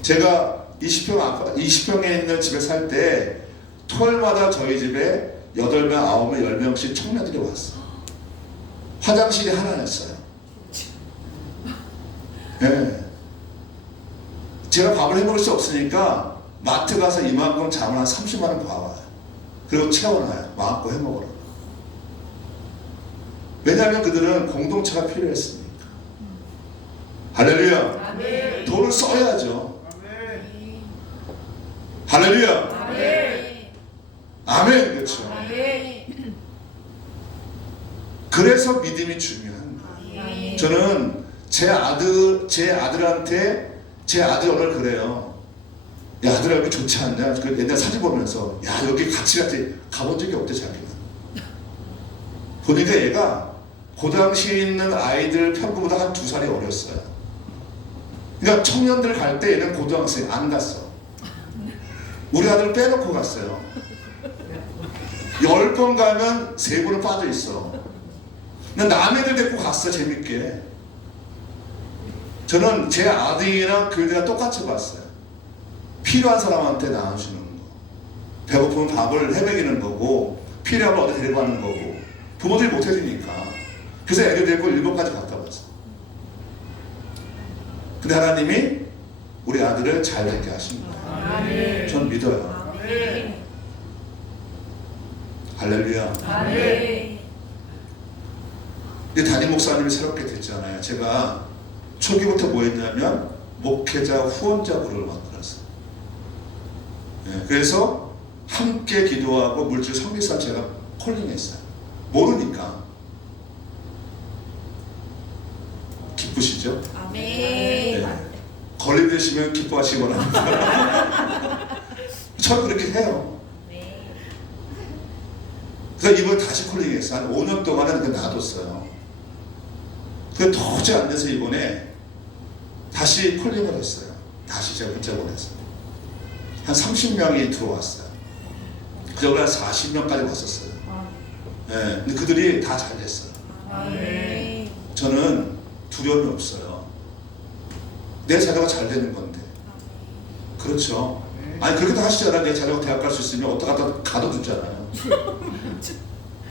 제가 20평에 있는 집에 살 때 토요일마다 저희 집에 8명, 9명, 10명씩 청년들이 왔어요. 화장실이 하나였어요. 네. 제가 밥을 해먹을 수 없으니까 마트 가서 이만큼 잠을 한 30만 원 봐와요. 그리고 채워놔요. 마음껏 해먹으라고. 왜냐하면 그들은 공동체가 필요했으니까. 할렐루야. 아멘. 돈을 써야죠. 아멘. 할렐루야. 아멘. 아멘. 그렇죠. 아멘. 그래서 믿음이 중요한 거예요. 아멘. 저는 제 아들한테 제 아들 오늘 그래요. 야, 아들아 여기 좋지 않냐? 그 옛날 사진 보면서 야, 여기 같이 가본 적이 없대 자기는. 보니까 얘가 그 당시에 있는 아이들 평균보다 한 2살이 어렸어요. 그러니까 청년들 갈 때 얘는 고등학생 안 갔어. 우리 아들 빼놓고 갔어요. 10번 가면 3번은 빠져 있어. 근데 남애들 데리고 갔어. 재밌게. 저는 제 아들이랑 교회가 똑같이 봤어요. 필요한 사람한테 나눠주는 거, 배고프면 밥을 해먹이는 거고, 필요하면 어디 데리고 가는 거고, 부모들이 못 해주니까. 그래서 애들 데리고 일본까지 갔다 왔어. 근데 하나님이 우리 아들을 잘 되게 하신 거예요. 전 믿어요. 할렐루야. 근데 담임 목사님이 새롭게 됐잖아요. 제가 초기부터 뭐 했냐면 목회자 후원자 그룹을 만들었어요. 예, 그래서 함께 기도하고 물질 섬기사 제가 콜링했어요. 모르니까. 기쁘시죠? 아멘. 네. 걸리되시면 기뻐하시기 바랍니다. 저 그렇게 해요. 네. 그래서 이번에 다시 콜링했어요. 한 5년 동안은 그냥 놔뒀어요. 그게 도저히 안 돼서 이번에 다시 콜링을 했어요. 다시 제가 문자 보냈어요. 한 30명이 들어왔어요. 그래서 한 40명까지 왔었어요. 예, 근데 그들이 다 잘 됐어요. 아멘. 저는 두려움이 없어요. 내 자녀가 잘 되는 건데. 그렇죠. 아니 그렇게도 하시잖아요. 내 자녀가 대학 갈 수 있으면 어디다 가둬두잖아요.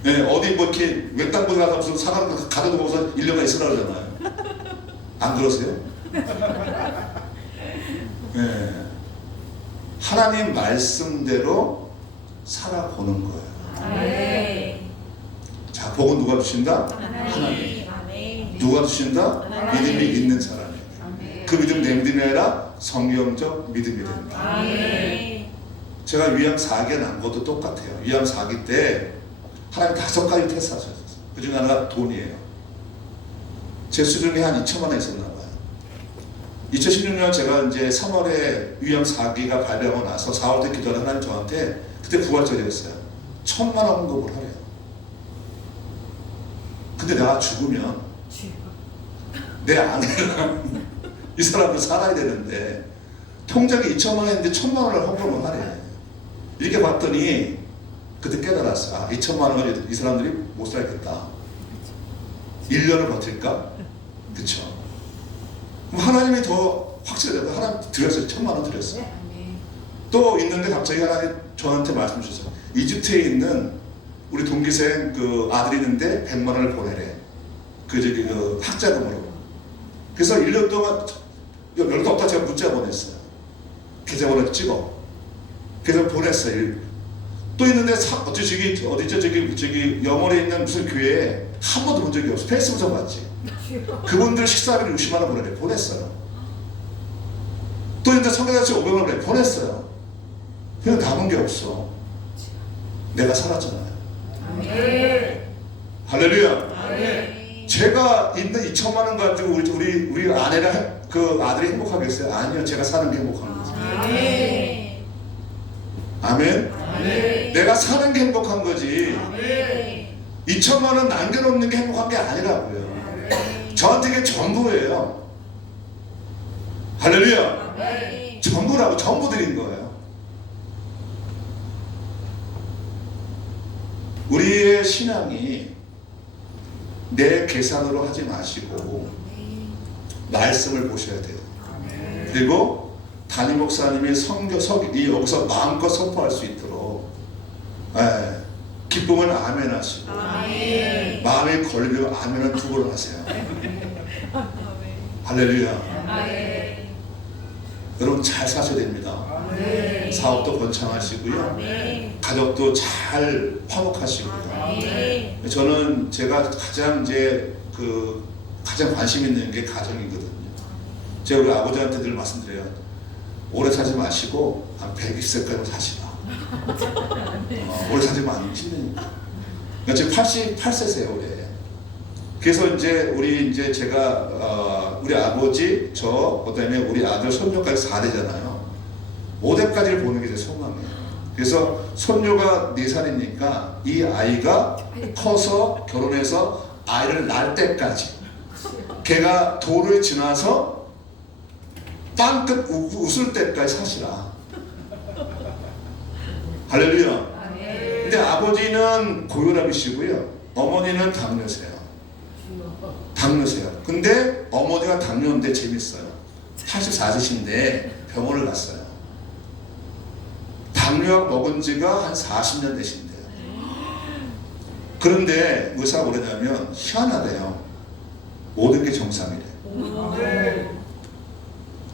네, 어디 뭐 이렇게 외딴 곳에 가서 무슨 사과를 가둬두고서 1년간 있으라 그러잖아요. 안 그러세요? 네. 하나님 말씀대로 살아보는 거예요. 아멘. 자, 복은 누가 주신다? 하나님. 아멘. 누가 주신다? 하나님. 믿음이 있는 사람에게. 그 믿음 내 믿음이 아니라 성경적 믿음이 됩니다. 아멘. 제가 위암 4기가 난 것도 똑같아요. 위암 4기 때 하나님 5가지 테스트 하셨어요. 그 중에 하나가 돈이에요. 제 수준이 한 2천만 원 있었나 봐요. 2016년 제가 이제 3월에 위암 4기가 발병하고 나서 4월 때 기도하는 하나님 저한테 그때 부활절이었어요. 1,000만 원 헌금을 하래요. 근데 내가 죽으면 내 아내랑 이 사람도 살아야 되는데 통장에 2천만 원인데 1,000만 원을 헌금을 하래. 이렇게 봤더니 그때 깨달았어. 아, 2천만 원을 이 사람들이 못 살겠다. 1년을 버틸까? 그쵸? 그럼 하나님이 더 확실해요. 하나님 드렸어요. 1,000만 원 드렸어요. 또 있는데 갑자기 하나님 저한테 말씀 주셨어요. 이집트에 있는 우리 동기생 그 아들이 있는데 100만 원을 보내래. 그 학자금으로. 그래서 1년 동안 연락도 없다 제가 문자 보냈어요. 계좌번호 찍어. 그래서 보냈어요. 또 있는데 어디죠? 저기 영월에 있는 무슨 교회에 한 번도 본 적이 없어. 페이스북에서 봤지. 그분들 식사비를 60만 원 보내래. 보냈어요. 또 있는데 성경같이 500만 원 보냈어요. 그냥 남은 게 없어. 내가 살았잖아요. 할렐루야. 제가 있는 2천만 원 가지고 우리 아내랑 그 아들이 행복하겠어요? 아니요. 제가 사는 게 행복한 거죠. 아멘. 내가 사는 게 행복한 거지. 2천만 원 남겨놓는 게 행복한 게 아니라고요. 저한테 이게 전부예요. 할렐루야. 전부라고. 전부 드린 거예요. 우리의 신앙이 내 계산으로 하지 마시고 말씀을 보셔야 돼요. 그리고 담임 목사님이 여기서 마음껏 선포할 수 있도록 기쁨은 아멘 하시고 마음이 걸리면 아멘은 2번 하세요. 할렐루야. 여러분 잘 사셔야 됩니다. 사업도 번창하시고요. 가족도 잘 화목하시고요. 저는 제가 가장 가장 관심 있는 게 가정이거든요. 제가 우리 아버지한테 늘 말씀드려요. 오래 사지 마시고 한 120세까지 사시라. 오래 사지 마시면 힘드니까. 지금 88세세요 올해. 그래서 이제 제가 우리 아버지, 그다음에 우리 아들, 손녀까지 4대잖아요. 5대까지를 보는 게 제 소망이에요. 그래서 손녀가 4살이니까 이 아이가 커서 결혼해서 아이를 낳을 때까지 걔가 도를 지나서 빵끝 웃을 때까지 사시라. 할렐루야. 근데 아버지는 고혈압이시고요. 어머니는 당뇨세요. 근데 어머니가 당뇨인데 재밌어요. 84세신데 병원을 갔어요. 당뇨약 먹은 지가 한 40년 되신대요. 그런데 의사가 뭐냐면 희한하대요. 모든 게 정상이래.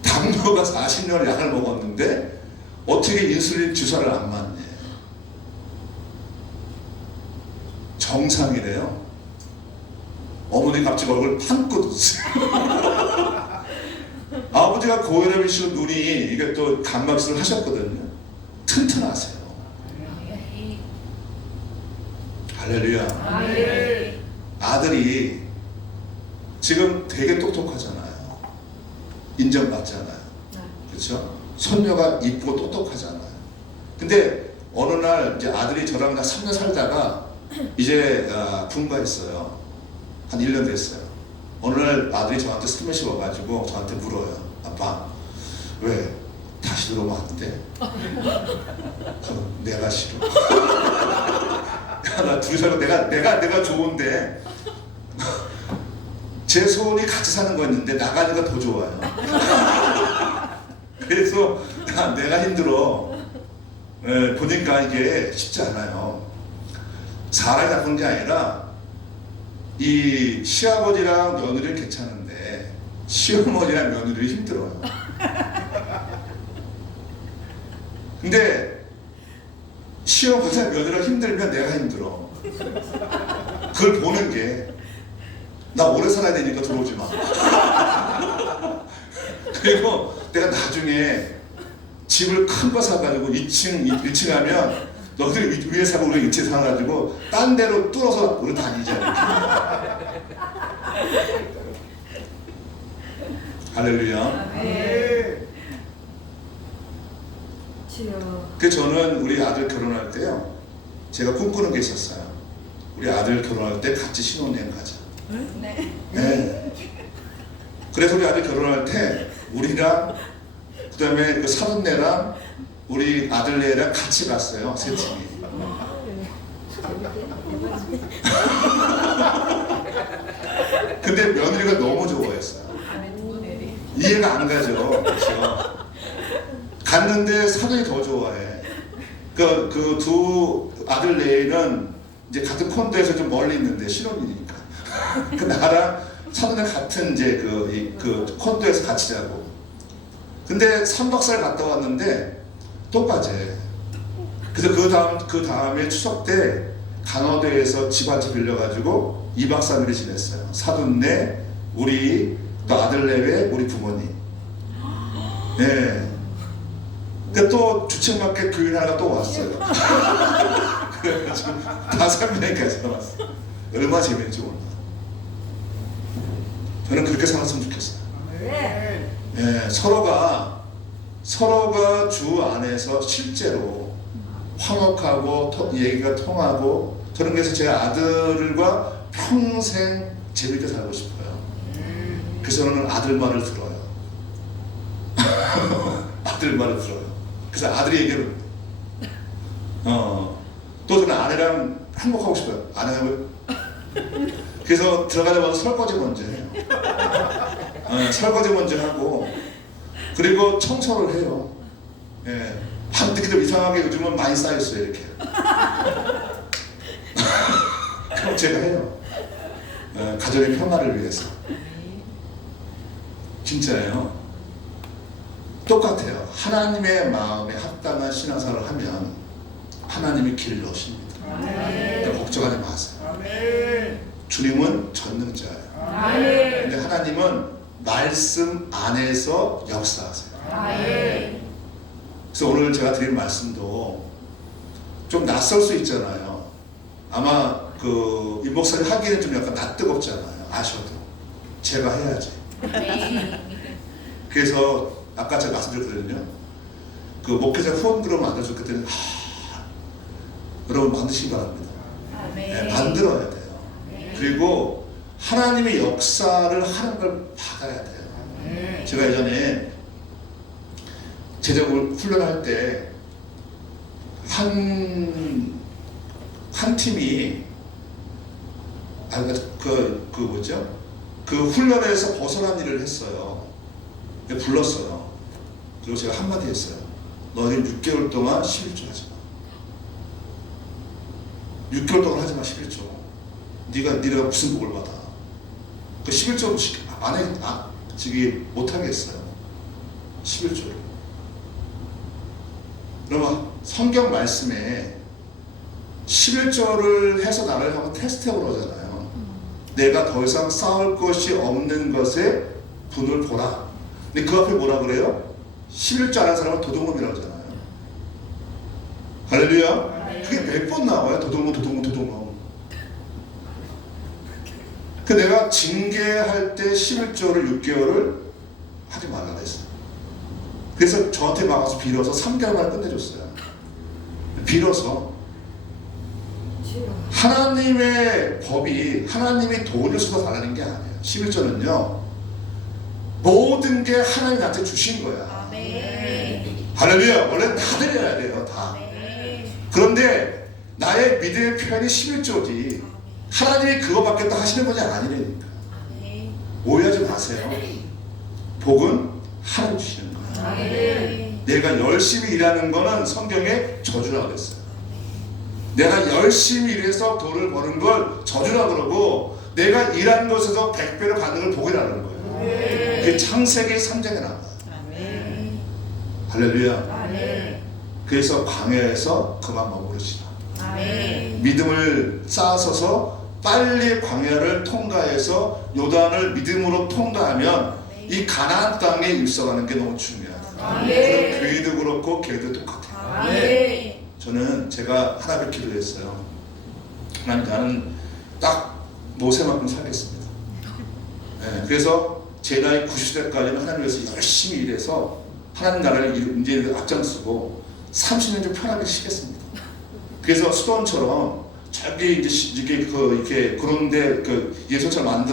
당뇨가 40년을 약을 먹었는데 어떻게 인슐린 주사를 안 맞냐. 정상이래요. 어머니 갑자기 얼굴 판긋 웃으세요. 아버지가 고혈압이시고 눈이 이게 또 감막수를 하셨거든요. 튼튼하세요. 할렐루야. 아멘. 아들이 지금 되게 똑똑하잖아요. 인정받잖아요. 그렇죠? 손녀가 이쁘고 똑똑하잖아요. 근데 어느 날 이제 아들이 저랑 3년 살다가 이제 분가했어요. 한 1년 됐어요. 어느 날 아들이 저한테 스매시 와가지고 저한테 물어요. 아빠, 왜 다시 들어오면 안 돼? 내가 싫어. 야, 나 둘이 살고 내가 좋은데 제 소원이 같이 사는 거였는데 나가니까 더 좋아요. 그래서 내가 힘들어. 보니까 이게 쉽지 않아요. 사람이 나쁜 게 아니라 이 시아버지랑 며느리는 괜찮은데 시어머니랑 며느리 힘들어요. 근데 시어머니랑 며느리가 힘들면 내가 힘들어. 그걸 보는 게 나 오래 살아야 되니까 들어오지 마. 그리고 내가 나중에 집을 큰 거 사가지고 1층 하면 너희들 위에 사고 우리 2층 사가지고 딴 데로 뚫어서 우리 다니자. 할렐루야. 네. 그래서 저는 우리 아들 결혼할 때요, 제가 꿈꾸는 게 있었어요. 우리 아들 결혼할 때 같이 신혼여행 가자. 네. 네. 그래서 우리 아들 결혼할 때 우리랑 그다음에 그 사돈네랑 우리 아들네랑 같이 갔어요. 세 팀이. 근데 며느리가 너무 좋아했어요. 이해가 안 가죠. 그렇죠? 갔는데 사돈이 더 좋아해. 그 두 아들네는 이제 같은 콘도에서 좀 멀리 있는데 신혼이니까. 그 나랑 사돈네 같은 이제 그 콘도에서 같이 자고. 근데 3박 4일 갔다 왔는데 똑같아. 그래서 그 다음에 추석 때 강화도에서 집 한 채 빌려가지고 2박 3일을 지냈어요. 사돈네, 우리 또 아들네외 우리 부모님. 예. 근데 또 주책맞게 교인 하나 또 왔어요. 그래가지고 5명까지 왔어요. 얼마나 재밌는지 몰라. 저는 그렇게 살았으면 좋겠어요. 예, 서로가 주 안에서 실제로 화목하고 얘기가 통하고, 저는 그래서 제 아들과 평생 재밌게 살고 싶어요. 그래서 저는 아들 말을 들어요. 아들 말을 들어요. 그래서 아들이 얘기를 또 저는 아내랑 행복하고 싶어요. 아내하고. 그래서 들어가자마자 설거지 먼저 해요. 설거지 먼저 하고, 그리고 청소를 해요. 예. 밤늦게도 이상하게 요즘은 많이 쌓였어요, 이렇게. 그럼 제가 해요. 가정의 평화를 위해서. 진짜예요. 똑같아요. 하나님의 마음에 합당한 신앙생활을 하면 하나님이 길을 넣으십니다. 그러니까 걱정하지 마세요. 주님은 전능자예요. 근데 하나님은 말씀 안에서 역사하세요. 그래서 오늘 제가 드린 말씀도 좀 낯설 수 있잖아요. 아마 이 목사님 하기는 좀 약간 낯뜨겁잖아요. 아셔도 제가 해야지. 그래서 아까 제가 말씀드렸거든요. 그 목회자 후원그룹 만들어줬기 때문에 여러분 만드시기 바랍니다. 네, 만들어야 돼요. 그리고 하나님의 역사를 하는 걸 받아야 돼요. 제가 예전에 제자국 훈련할 때 한 팀이 그 훈련에서 벗어난 일을 했어요. 불렀어요. 그리고 제가 한마디 했어요. 너희는 6개월 동안 11조 하지 마. 6개월 동안 하지 마, 11조. 네가 무슨 복을 받아. 그 11조 못하게 했어요. 11조를. 그러면 성경 말씀에 11조를 해서 나를 한번 테스트해 보라잖아요. 내가 더 이상 싸울 것이 없는 것에 분을 보라. 근데 그 앞에 뭐라 그래요? 11조 안 한 사람은 도둑놈이라고 하잖아요. 할렐루야. 그게 몇 번 나와요? 도둑놈. 그 내가 징계할 때 11조를 6개월을 하지 말라 그랬어요. 그래서 저한테 막아서 빌어서 3개월 만에 끝내줬어요. 빌어서 하나님의 법이 하나님이 돈을 써서 달라는 게 아니에요. 11조는요 모든 게 하나님이 나한테 주신 거야. 할렐루야. 원래 다 드려야 돼요. 다. 그런데 나의 믿음의 표현이 11조지 하나님이 그거밖에 또 하시는 분이 아니라니까. 오해하지 마세요. 복은 하나님 주시는 거예요. 내가 열심히 일하는 거는 성경에 저주라고 했어요. 내가 열심히 일해서 돈을 버는 걸 저주라고 그러고 내가 일한 것에서 100배를 받는 걸 복이라는 거예요. 그게 창세기 3장에 나와요. 할렐루야. 그래서 광야에서 그만 머무르시라. 믿음을 쌓아서서 빨리 광야를 통과해서 요단을 믿음으로 통과하면 이 가나안 땅에 입성하는 게 너무 중요하다. 교회도 그렇고 교회도 똑같아요. 저는 제가 하나님 기도했어요. 하나님 나는 딱 모세만큼 살겠습니다. 네, 그래서 제 나이 90세까지는 하나님 위해서 열심히 일해서 하나님 나라를 이제 앞장서고 30년 좀 편하게 쉬겠습니다. 그래서 수도원처럼 저기 이제 이렇게 그런데 그 예술처럼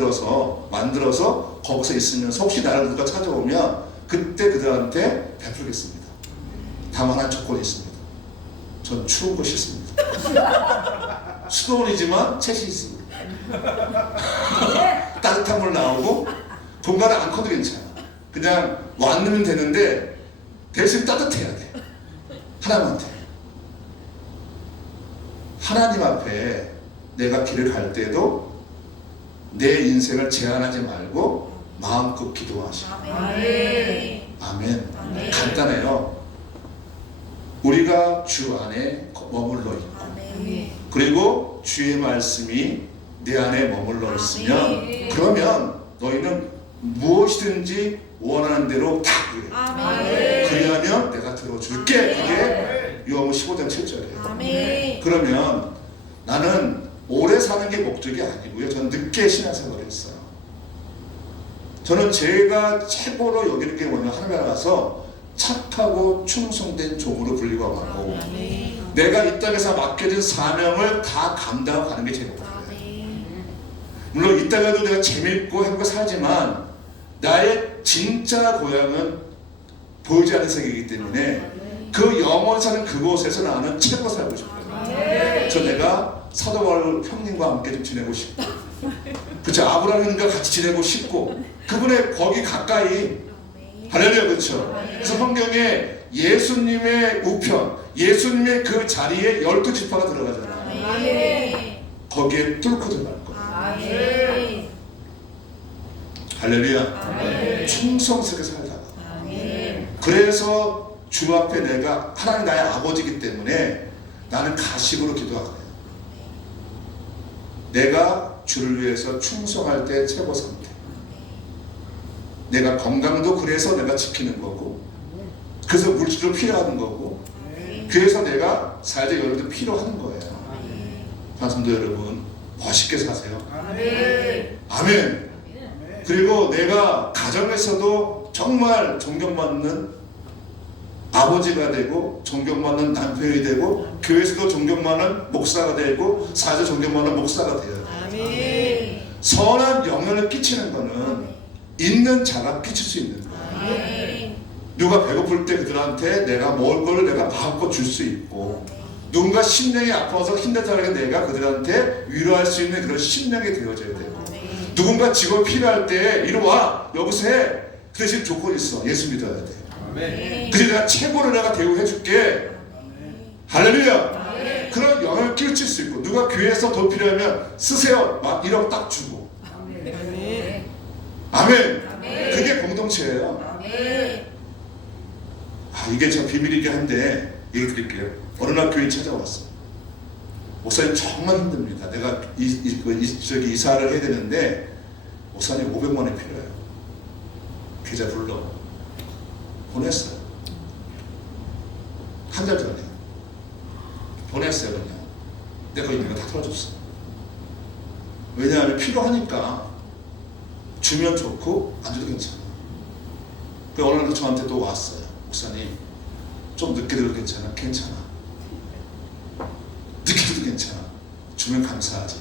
만들어서 거기서 있으면서 혹시 나를 누가 찾아오면 그때 그들한테 베풀겠습니다. 다만 한 조건이 있습니다. 전 추운 거 싫습니다. 수도원이지만 채식 있습니다. 따뜻한 물 나오고 공간을 안 커도 괜찮아. 그냥 왔으면 되는데 대신 따뜻해야 돼. 하나님한테. 하나님 앞에 내가 길을 갈 때도 내 인생을 제한하지 말고 마음껏 기도하시고. 아멘. 간단해요. 우리가 주 안에 머물러 있고 그리고 주의 말씀이 내 안에 머물러 있으면 그러면 너희는 무엇이든지 원하는 대로 다 그래. 그리하면 내가 들어줄게. 그게 요한복음 15장 7절이에요. 그러면 나는 오래 사는 게 목적이 아니고요. 저는 늦게 신앙생활을 했어요. 저는 제가 최고로 여기는 게 뭐냐면 하나님 나라 가서 착하고 충성된 종으로 불리고 하고 내가 이 땅에서 맡겨진 사명을 다 감당하고 가는 게 제 목표예요. 물론 이 땅에도 내가 재밌고 행복하게 살지만 나의 진짜 고향은 보이지 않는 세계이기 때문에 그 영원 사는 그곳에서 나는 최고 살고 싶어요. 그래서 내가 사도 바울 형님과 함께 좀 지내고 싶고 그렇죠. 아브라함 형님과 같이 지내고 싶고 그분의 거기 가까이 할렐루야. 그렇죠. 그래서 성경에 예수님의 우편 예수님의 그 자리에 12지파가 들어가잖아요. 거기에 뚫고 들어갈 거예요. 할렐루야. 충성스럽게 살다가 그래서 주 앞에 내가 하나님 나의 아버지이기 때문에 나는 가식으로 기도하거든요. 내가 주를 위해서 충성할 때 최고 상태. 내가 건강도 그래서 내가 지키는 거고 그래서 물질도 필요한 거고 그래서 내가 살때 여러분들 필요한 거예요. 성도 여러분 멋있게 사세요. 아멘. 그리고 내가 가정에서도 정말 존경받는 아버지가 되고 존경받는 남편이 되고 교회에서도 존경받는 목사가 되고 사회에서 존경받는 목사가 되어야 돼요. 선한 영향을 끼치는 거는 있는 자가 끼칠 수 있는 거예요. 누가 배고플 때 그들한테 내가 먹을 걸 내가 마음껏 줄 수 있고 누군가 심령이 아파서 힘들다고 내가 그들한테 위로할 수 있는 그런 심령이 되어져야 되고 누군가 직업이 필요할 때 이리 와 여기서 해. 그 대신 조건이 있어. 예수 믿어야 돼. 그래서 내가 최고로 내가 대우해 줄게. 할렐루야. 그런 영향을 끼칠 수 있고 누가 교회에서 돈 필요하면 쓰세요. 막 1억 딱 주고. 아멘. 그게 공동체예요. 이게 참 비밀이긴 한데 얘기 드릴게요. 어느 날 교회 찾아왔어. 목사님 정말 힘듭니다. 내가 저기 이사를 해야 되는데 목사님 500만 원이 필요해요. 계좌 불러. 보냈어요. 한 달 전에. 보냈어요. 그냥 내가 거기 있는 거 다 털어줬어. 왜냐하면 필요하니까 주면 좋고 안 줘도 괜찮아. 그 어느 날 저한테 또 왔어요. 목사님 좀 늦게 들어도 괜찮아? 괜찮아. 늦게 들어도 괜찮아. 주면 감사하지.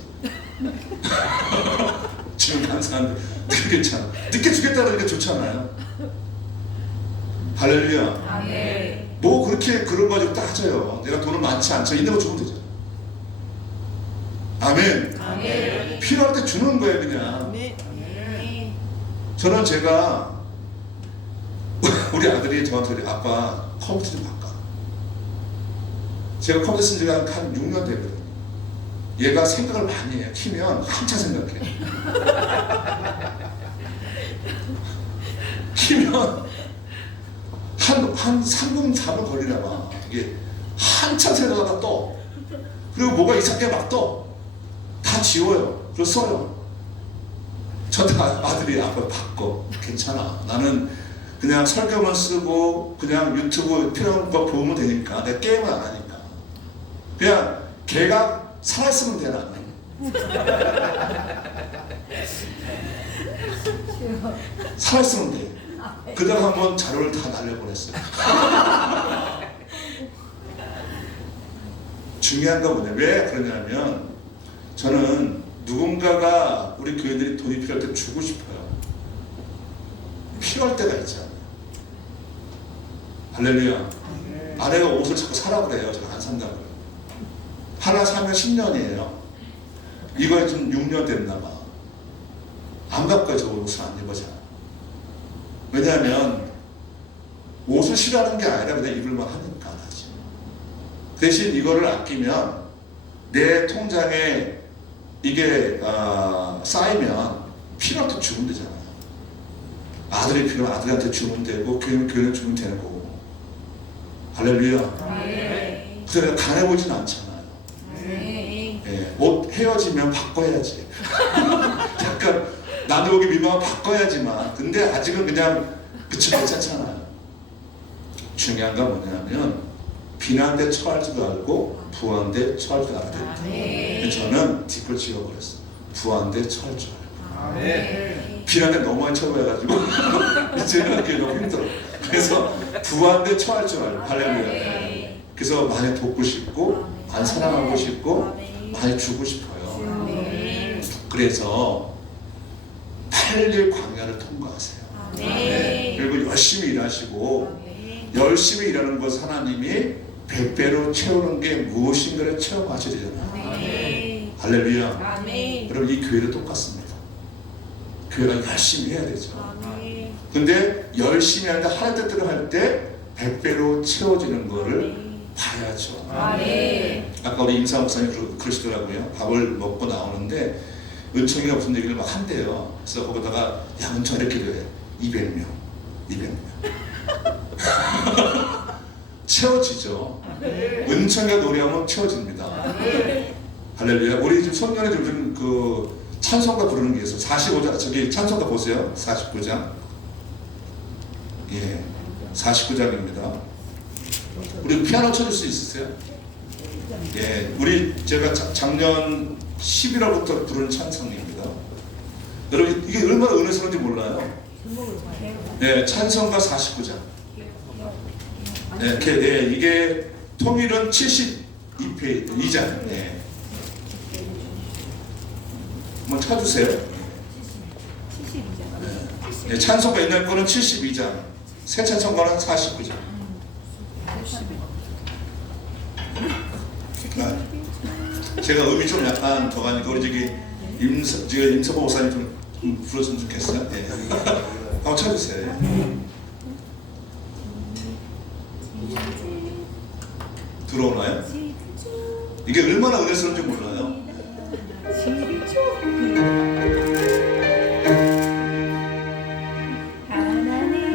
주면 감사한데 늦게 괜찮아. 늦게 주겠다 그러니까 좋잖아요. 할렐루야. 아멘. 뭐 그렇게 그런 거 가지고 따져요. 내가 돈은 많지 않죠. 있는 거 주면 되죠. 아멘. 아멘. 필요할 때 주는 거예요 그냥. 아멘. 저는 제가 우리 아들이 저한테 그래, 아빠 컴퓨터 좀 바꿔. 제가 컴퓨터 쓴 지가 한 6년 되거든요. 얘가 생각을 많이 해요. 키면 한참 생각해. 키면 한 3분 4분 걸리나 봐. 이게 한참 생각하다 떠. 그리고 뭐가 이상하게 막 떠. 다 지워요. 그래서 써요. 저한테 아들이 아빠 바꿔. 괜찮아. 나는 그냥 설교만 쓰고 그냥 유튜브 필요한 거 보면 되니까. 내가 게임을 안 하니까. 그냥 걔가 살아있으면 돼 나는. 살아있으면 돼. 그다가 한번 자료를 다 날려보냈어요. 중요한 건 뭐냐? 왜 그러냐면 저는 누군가가 우리 교회들이 돈이 필요할 때 주고 싶어요. 필요할 때가 있잖아요. 할렐루야. 아내가 옷을 자꾸 사라 그래요. 제가 안 산다고 그래요. 하나 사면 10년이에요. 이거 좀 6년 됐나 봐. 안 바꿔요. 저 옷을 안 입어잖아. 왜냐하면 옷을 싫어하는 게 아니라 그냥 입을만 하니까 하지. 대신 이거를 아끼면 내 통장에 이게 쌓이면 필요할 때 주면 되잖아요. 아들이 필요하면 아들한테 주면 되고 교회는 주면 되는 거고. 할렐루야. 네. 그래서 내가 가난해 보이진 않잖아요. 네. 예, 옷 헤어지면 바꿔야지. 약간 나도 여기 민망하면 바꿔야지만. 근데 아직은 그냥 그쵸 괜찮잖아요. 중요한 건 뭐냐면 비난대 처할 줄 알고 부한대 처할 줄 알아야 된다. 네. 저는 뒷걸 찍어버렸어. 부한대 처할 줄 알고. 네. 비난대 너무 많이 쳐봐가지고 이제는 그게 너무 힘들어. 그래서 부한대 처할 줄 알고. 할렐루야. 네. 그래서 많이 돕고 싶고 많이 사랑하고 싶고 네. 많이 주고 싶어요. 네. 그래서 8일 광야를 통과하세요. 네. 그리고 열심히 일하시고 네. 열심히 일하는 것 하나님이 100배로 채우는 게 무엇인가를 체험하셔야 되잖아요. 네. 할렐루야. 아멘. 여러분 이 교회도 똑같습니다. 교회가 열심히 해야 되죠. 아멘. 근데 열심히 하는데 하나님 뜻대로 할 때 100배로 채워지는 거를 봐야죠. 아멘. 아까 우리 임사 목사님 그러시더라고요. 밥을 먹고 나오는데 은총이가 무슨 얘기를 막 한대요. 그래서 거기다가 야 은총 이렇게 그래 200명 200명 채워지죠. 은총이가 노래하면 채워집니다. 할렐루야. 우리 지금 성년에 요즘 그 찬송가 부르는 게 있어요. 45장 저기 찬송가 보세요. 49장. 예, 49장입니다. 우리 피아노 쳐줄 수 있으세요? 예, 우리 제가 작년 11월부터 부른 찬송입니다. 여러분 이게 얼마나 은혜스러운지 몰라요. 네, 찬송가 49장. 네, 이게 통일은 72페이지 2장. 네. 한번 쳐주세요. 네, 찬송가 옛날 거는 72장, 새 찬송가는 49장. 제가 음이 좀 약간 더 가니까 우리 저기 임서보 목사님 좀 불렀으면 좋겠어요. 네. 한번 쳐주세요. 들어오나요? 이게 얼마나 은혜스러운지 몰라요.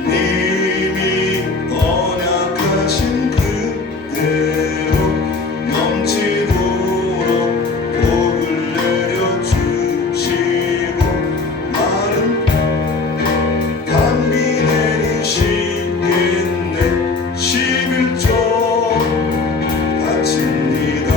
님이 언약하신 그대로 넘치도록 복을 내려주시고 마른 단비 내리시겠네. 11조 바칩니다.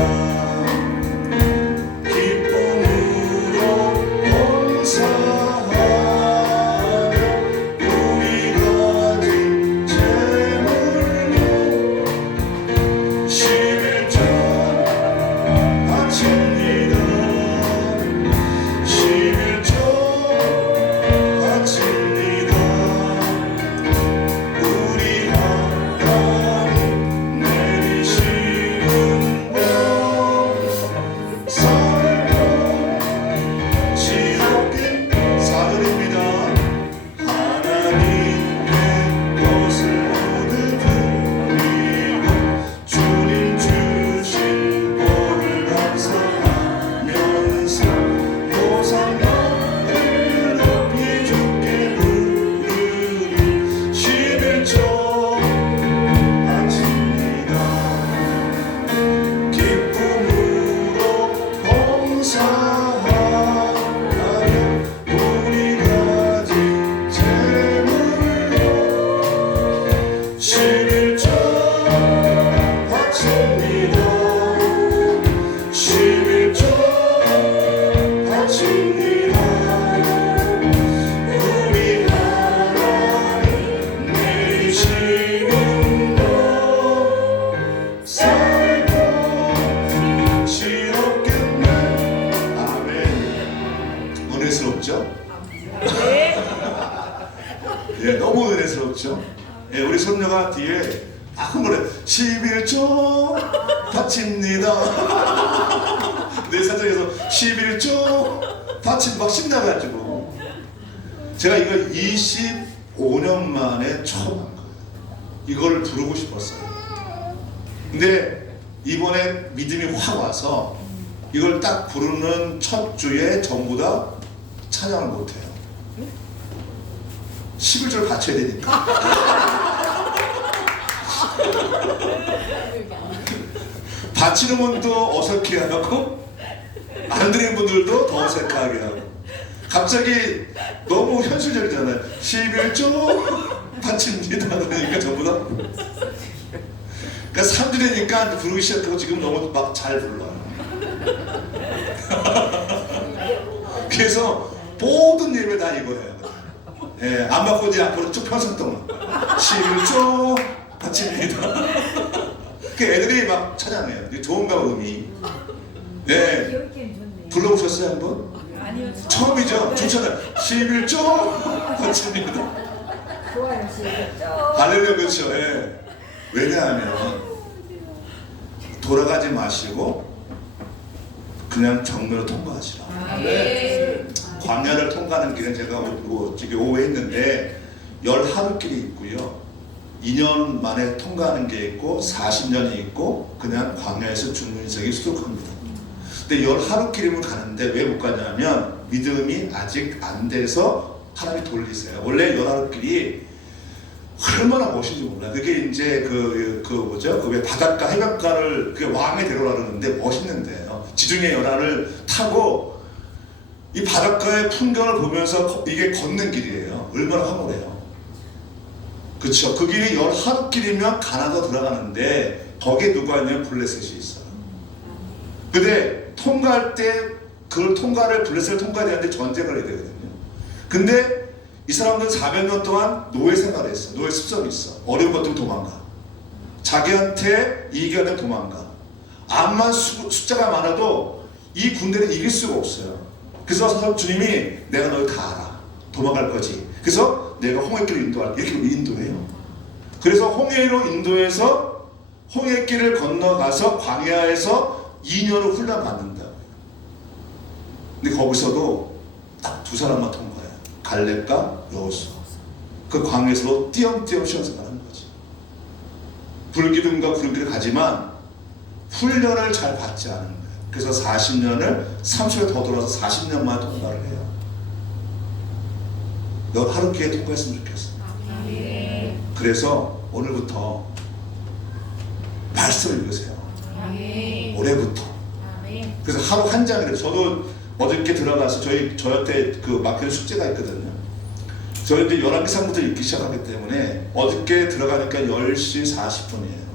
예, 너무 은혜스럽죠. 예, 우리 손녀가 뒤에 막 노래 11조 바칩니다. 내 사정에서 11조 바칩 막 신나가지고 제가 이거 25년 만에 처음 한 거예요. 이걸 부르고 싶었어요. 근데 이번에 믿음이 확 와서 이걸 딱 부르는 첫 주에 전부 다 찬양을 못해요. 11절 바쳐야 되니까. 바치는 분도 어색해하고 안 드리는 분들도 더 어색하게 하고 갑자기 너무 현실적이잖아요. 11조 바칩니다. 그러니까 전부 다 그러니까 3주되니까 부르기 시작하고 지금 너무 막 잘 불러요. 그래서 모든 예배 다 이거예요. 예, 안 바꾸고 이제 앞으로 쭉 평생 동안 11조 바칩니다. 그 애들이 막 찬양해요. 좋은가 음이. 네, 불러보셨어요 한번? 아니요. 처음이죠. 좋잖아요. 11조 바칩니다. 좋아요. 11조. 할렐루야. 그렇죠. 예. 왜냐하면 돌아가지 마시고 그냥 정면을 통과하시라. 광야를 통과하는 길은 제가 오후에 했는데 11길이 있고요. 2년 만에 통과하는 게 있고 40년이 있고 그냥 광야에서 죽는 인생이 수록합니다. 근데 11길이면 가는데 왜 못 가냐면 믿음이 아직 안 돼서 하나님이 돌리세요. 원래 11길이 얼마나 멋있는지 몰라요. 그게 이제 뭐죠? 그 왜 바닷가 해변가를 그 왕의 대로라 그러는데 멋있는데요. 지중해 연안을 타고 이 바닷가의 풍경을 보면서 이게 걷는 길이에요. 얼마나 황홀해요. 그렇죠. 그 길이 11길이면 가나다 들어가는데 거기에 누가 있냐면 블레셋이 있어요. 근데 통과할 때 그걸 블레셋을 통과해야 되는데 전쟁을 해야 되거든요. 근데 이 사람들은 400년 동안 노예 생활을 했어. 노예 습성이 있어. 어려운 것들 도망가. 자기한테 이익이 안 되면 도망가. 암만 숫자가 많아도 이 군대는 이길 수가 없어요. 그래서 주님이 내가 너희 다 알아. 도망갈 거지. 그래서 내가 홍해길을 인도할게. 이렇게 인도해요. 그래서 홍해로 인도해서 홍해길을 건너가서 광야에서 2년을 훈련 받는다. 근데 거기서도 딱 두 사람만 통과해요. 갈렙과 여호수아. 그 광야에서 띄엄띄엄 시험생활 하는 거지. 불기둥과 구름길을 가지만 훈련을 잘 받지 않은 거예요. 그래서 40년을 30년 더 돌아서 40년 만에 통과를 해요. 너 하루 기회 통과했으면 좋겠어. 그래서 오늘부터 말씀을 읽으세요. 올해부터. 그래서 하루 한 장이래요. 저도 어저께 들어가서 저한테 그 맡겨준 숙제가 있거든요. 저희 이제 11기상부터 읽기 시작하기 때문에 어저께 들어가니까 10시 40분이에요.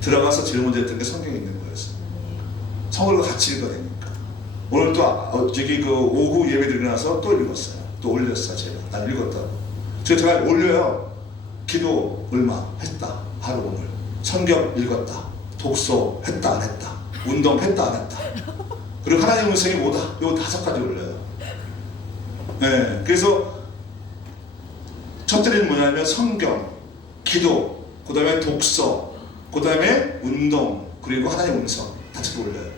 들어가서 제일 먼저 했던 게 성경에 있는 거였어요. 성경을 같이 읽어야 되니까. 오늘 또 저기 그 오후 예배 드리고 나서 또 읽었어요. 또 올렸어요. 제가. 난 읽었다고. 제가 올려요. 기도 얼마 했다. 하루 오늘. 성경 읽었다. 독서 했다 안 했다. 운동 했다 안 했다. 그리고 하나님의 음성이 뭐다. 요 5가지 올려요. 네, 그래서 첫째는 뭐냐면 성경, 기도, 그 다음에 독서, 그 다음에 운동, 그리고 하나님의 음성 다 올려요.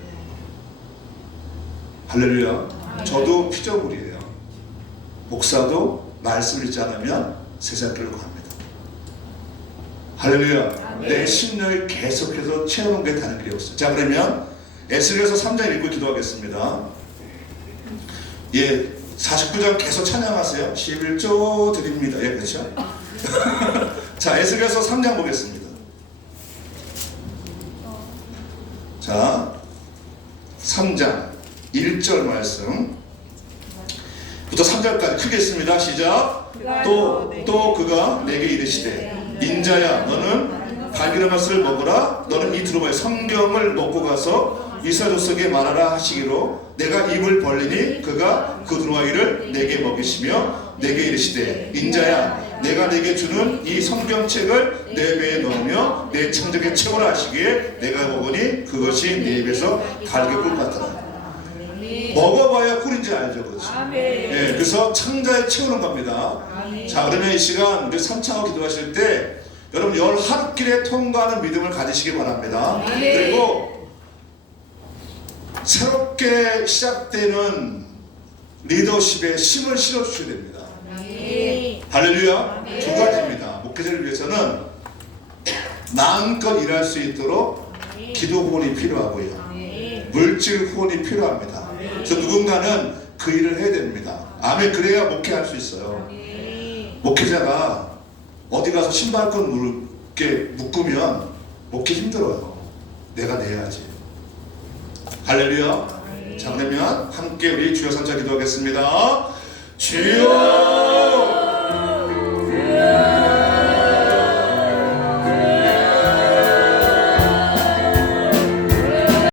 할렐루야. 저도 피조물이에요. 목사도 말씀을 읽지 않으면 세상 길로 갑니다. 할렐루야. 내 심령을 계속해서 채우는 게 다른 길이 없어요. 자, 그러면 에스겔서 3장 읽고 기도하겠습니다. 예, 49장 계속 찬양하세요. 11조 드립니다. 예, 그렇죠? 자, 에스겔서 3장 보겠습니다. 자, 3장 1절 말씀 부터 3절까지 크게 읽습니다. 시작. 또 그가 내게 이르시되 인자야 너는 갈기는 것을 먹으라. 너는 이 두루마리 성경을 먹고 가서 이스라엘 족속에 말하라 하시기로 내가 입을 벌리니 그가 그 두루마리를 내게 먹이시며 내게 이르시되 인자야 내가 내게 주는 이 성경책을 내 배에 넣으며 내 창작에 채우라 하시기에 내가 먹으니 그것이 내 입에서 갈기 꿀 같더라. 먹어봐야 꿀인지 알죠, 그렇죠? 아멘. 예, 그래서 창자에 채우는 겁니다. 아멘. 자, 그러면 이 시간 우리 3차로 기도하실 때 여러분 열 하루길에 통과하는 믿음을 가지시기 바랍니다. 아멘. 그리고 새롭게 시작되는 리더십에 힘을 실어주셔야 됩니다. 할렐루야. 두 가지입니다. 목회자를 위해서는 마음껏 일할 수 있도록 기도 후원이 필요하고요, 물질 후원이 필요합니다. 그래서 누군가는 그 일을 해야 됩니다. 아멘. 그래야 목회할 수 있어요. 목회자가 어디 가서 신발끈 묶으면 목회 힘들어요. 내가 내야지. 할렐루야. 자, 그러면 함께 우리 주여 3차 기도하겠습니다. 주여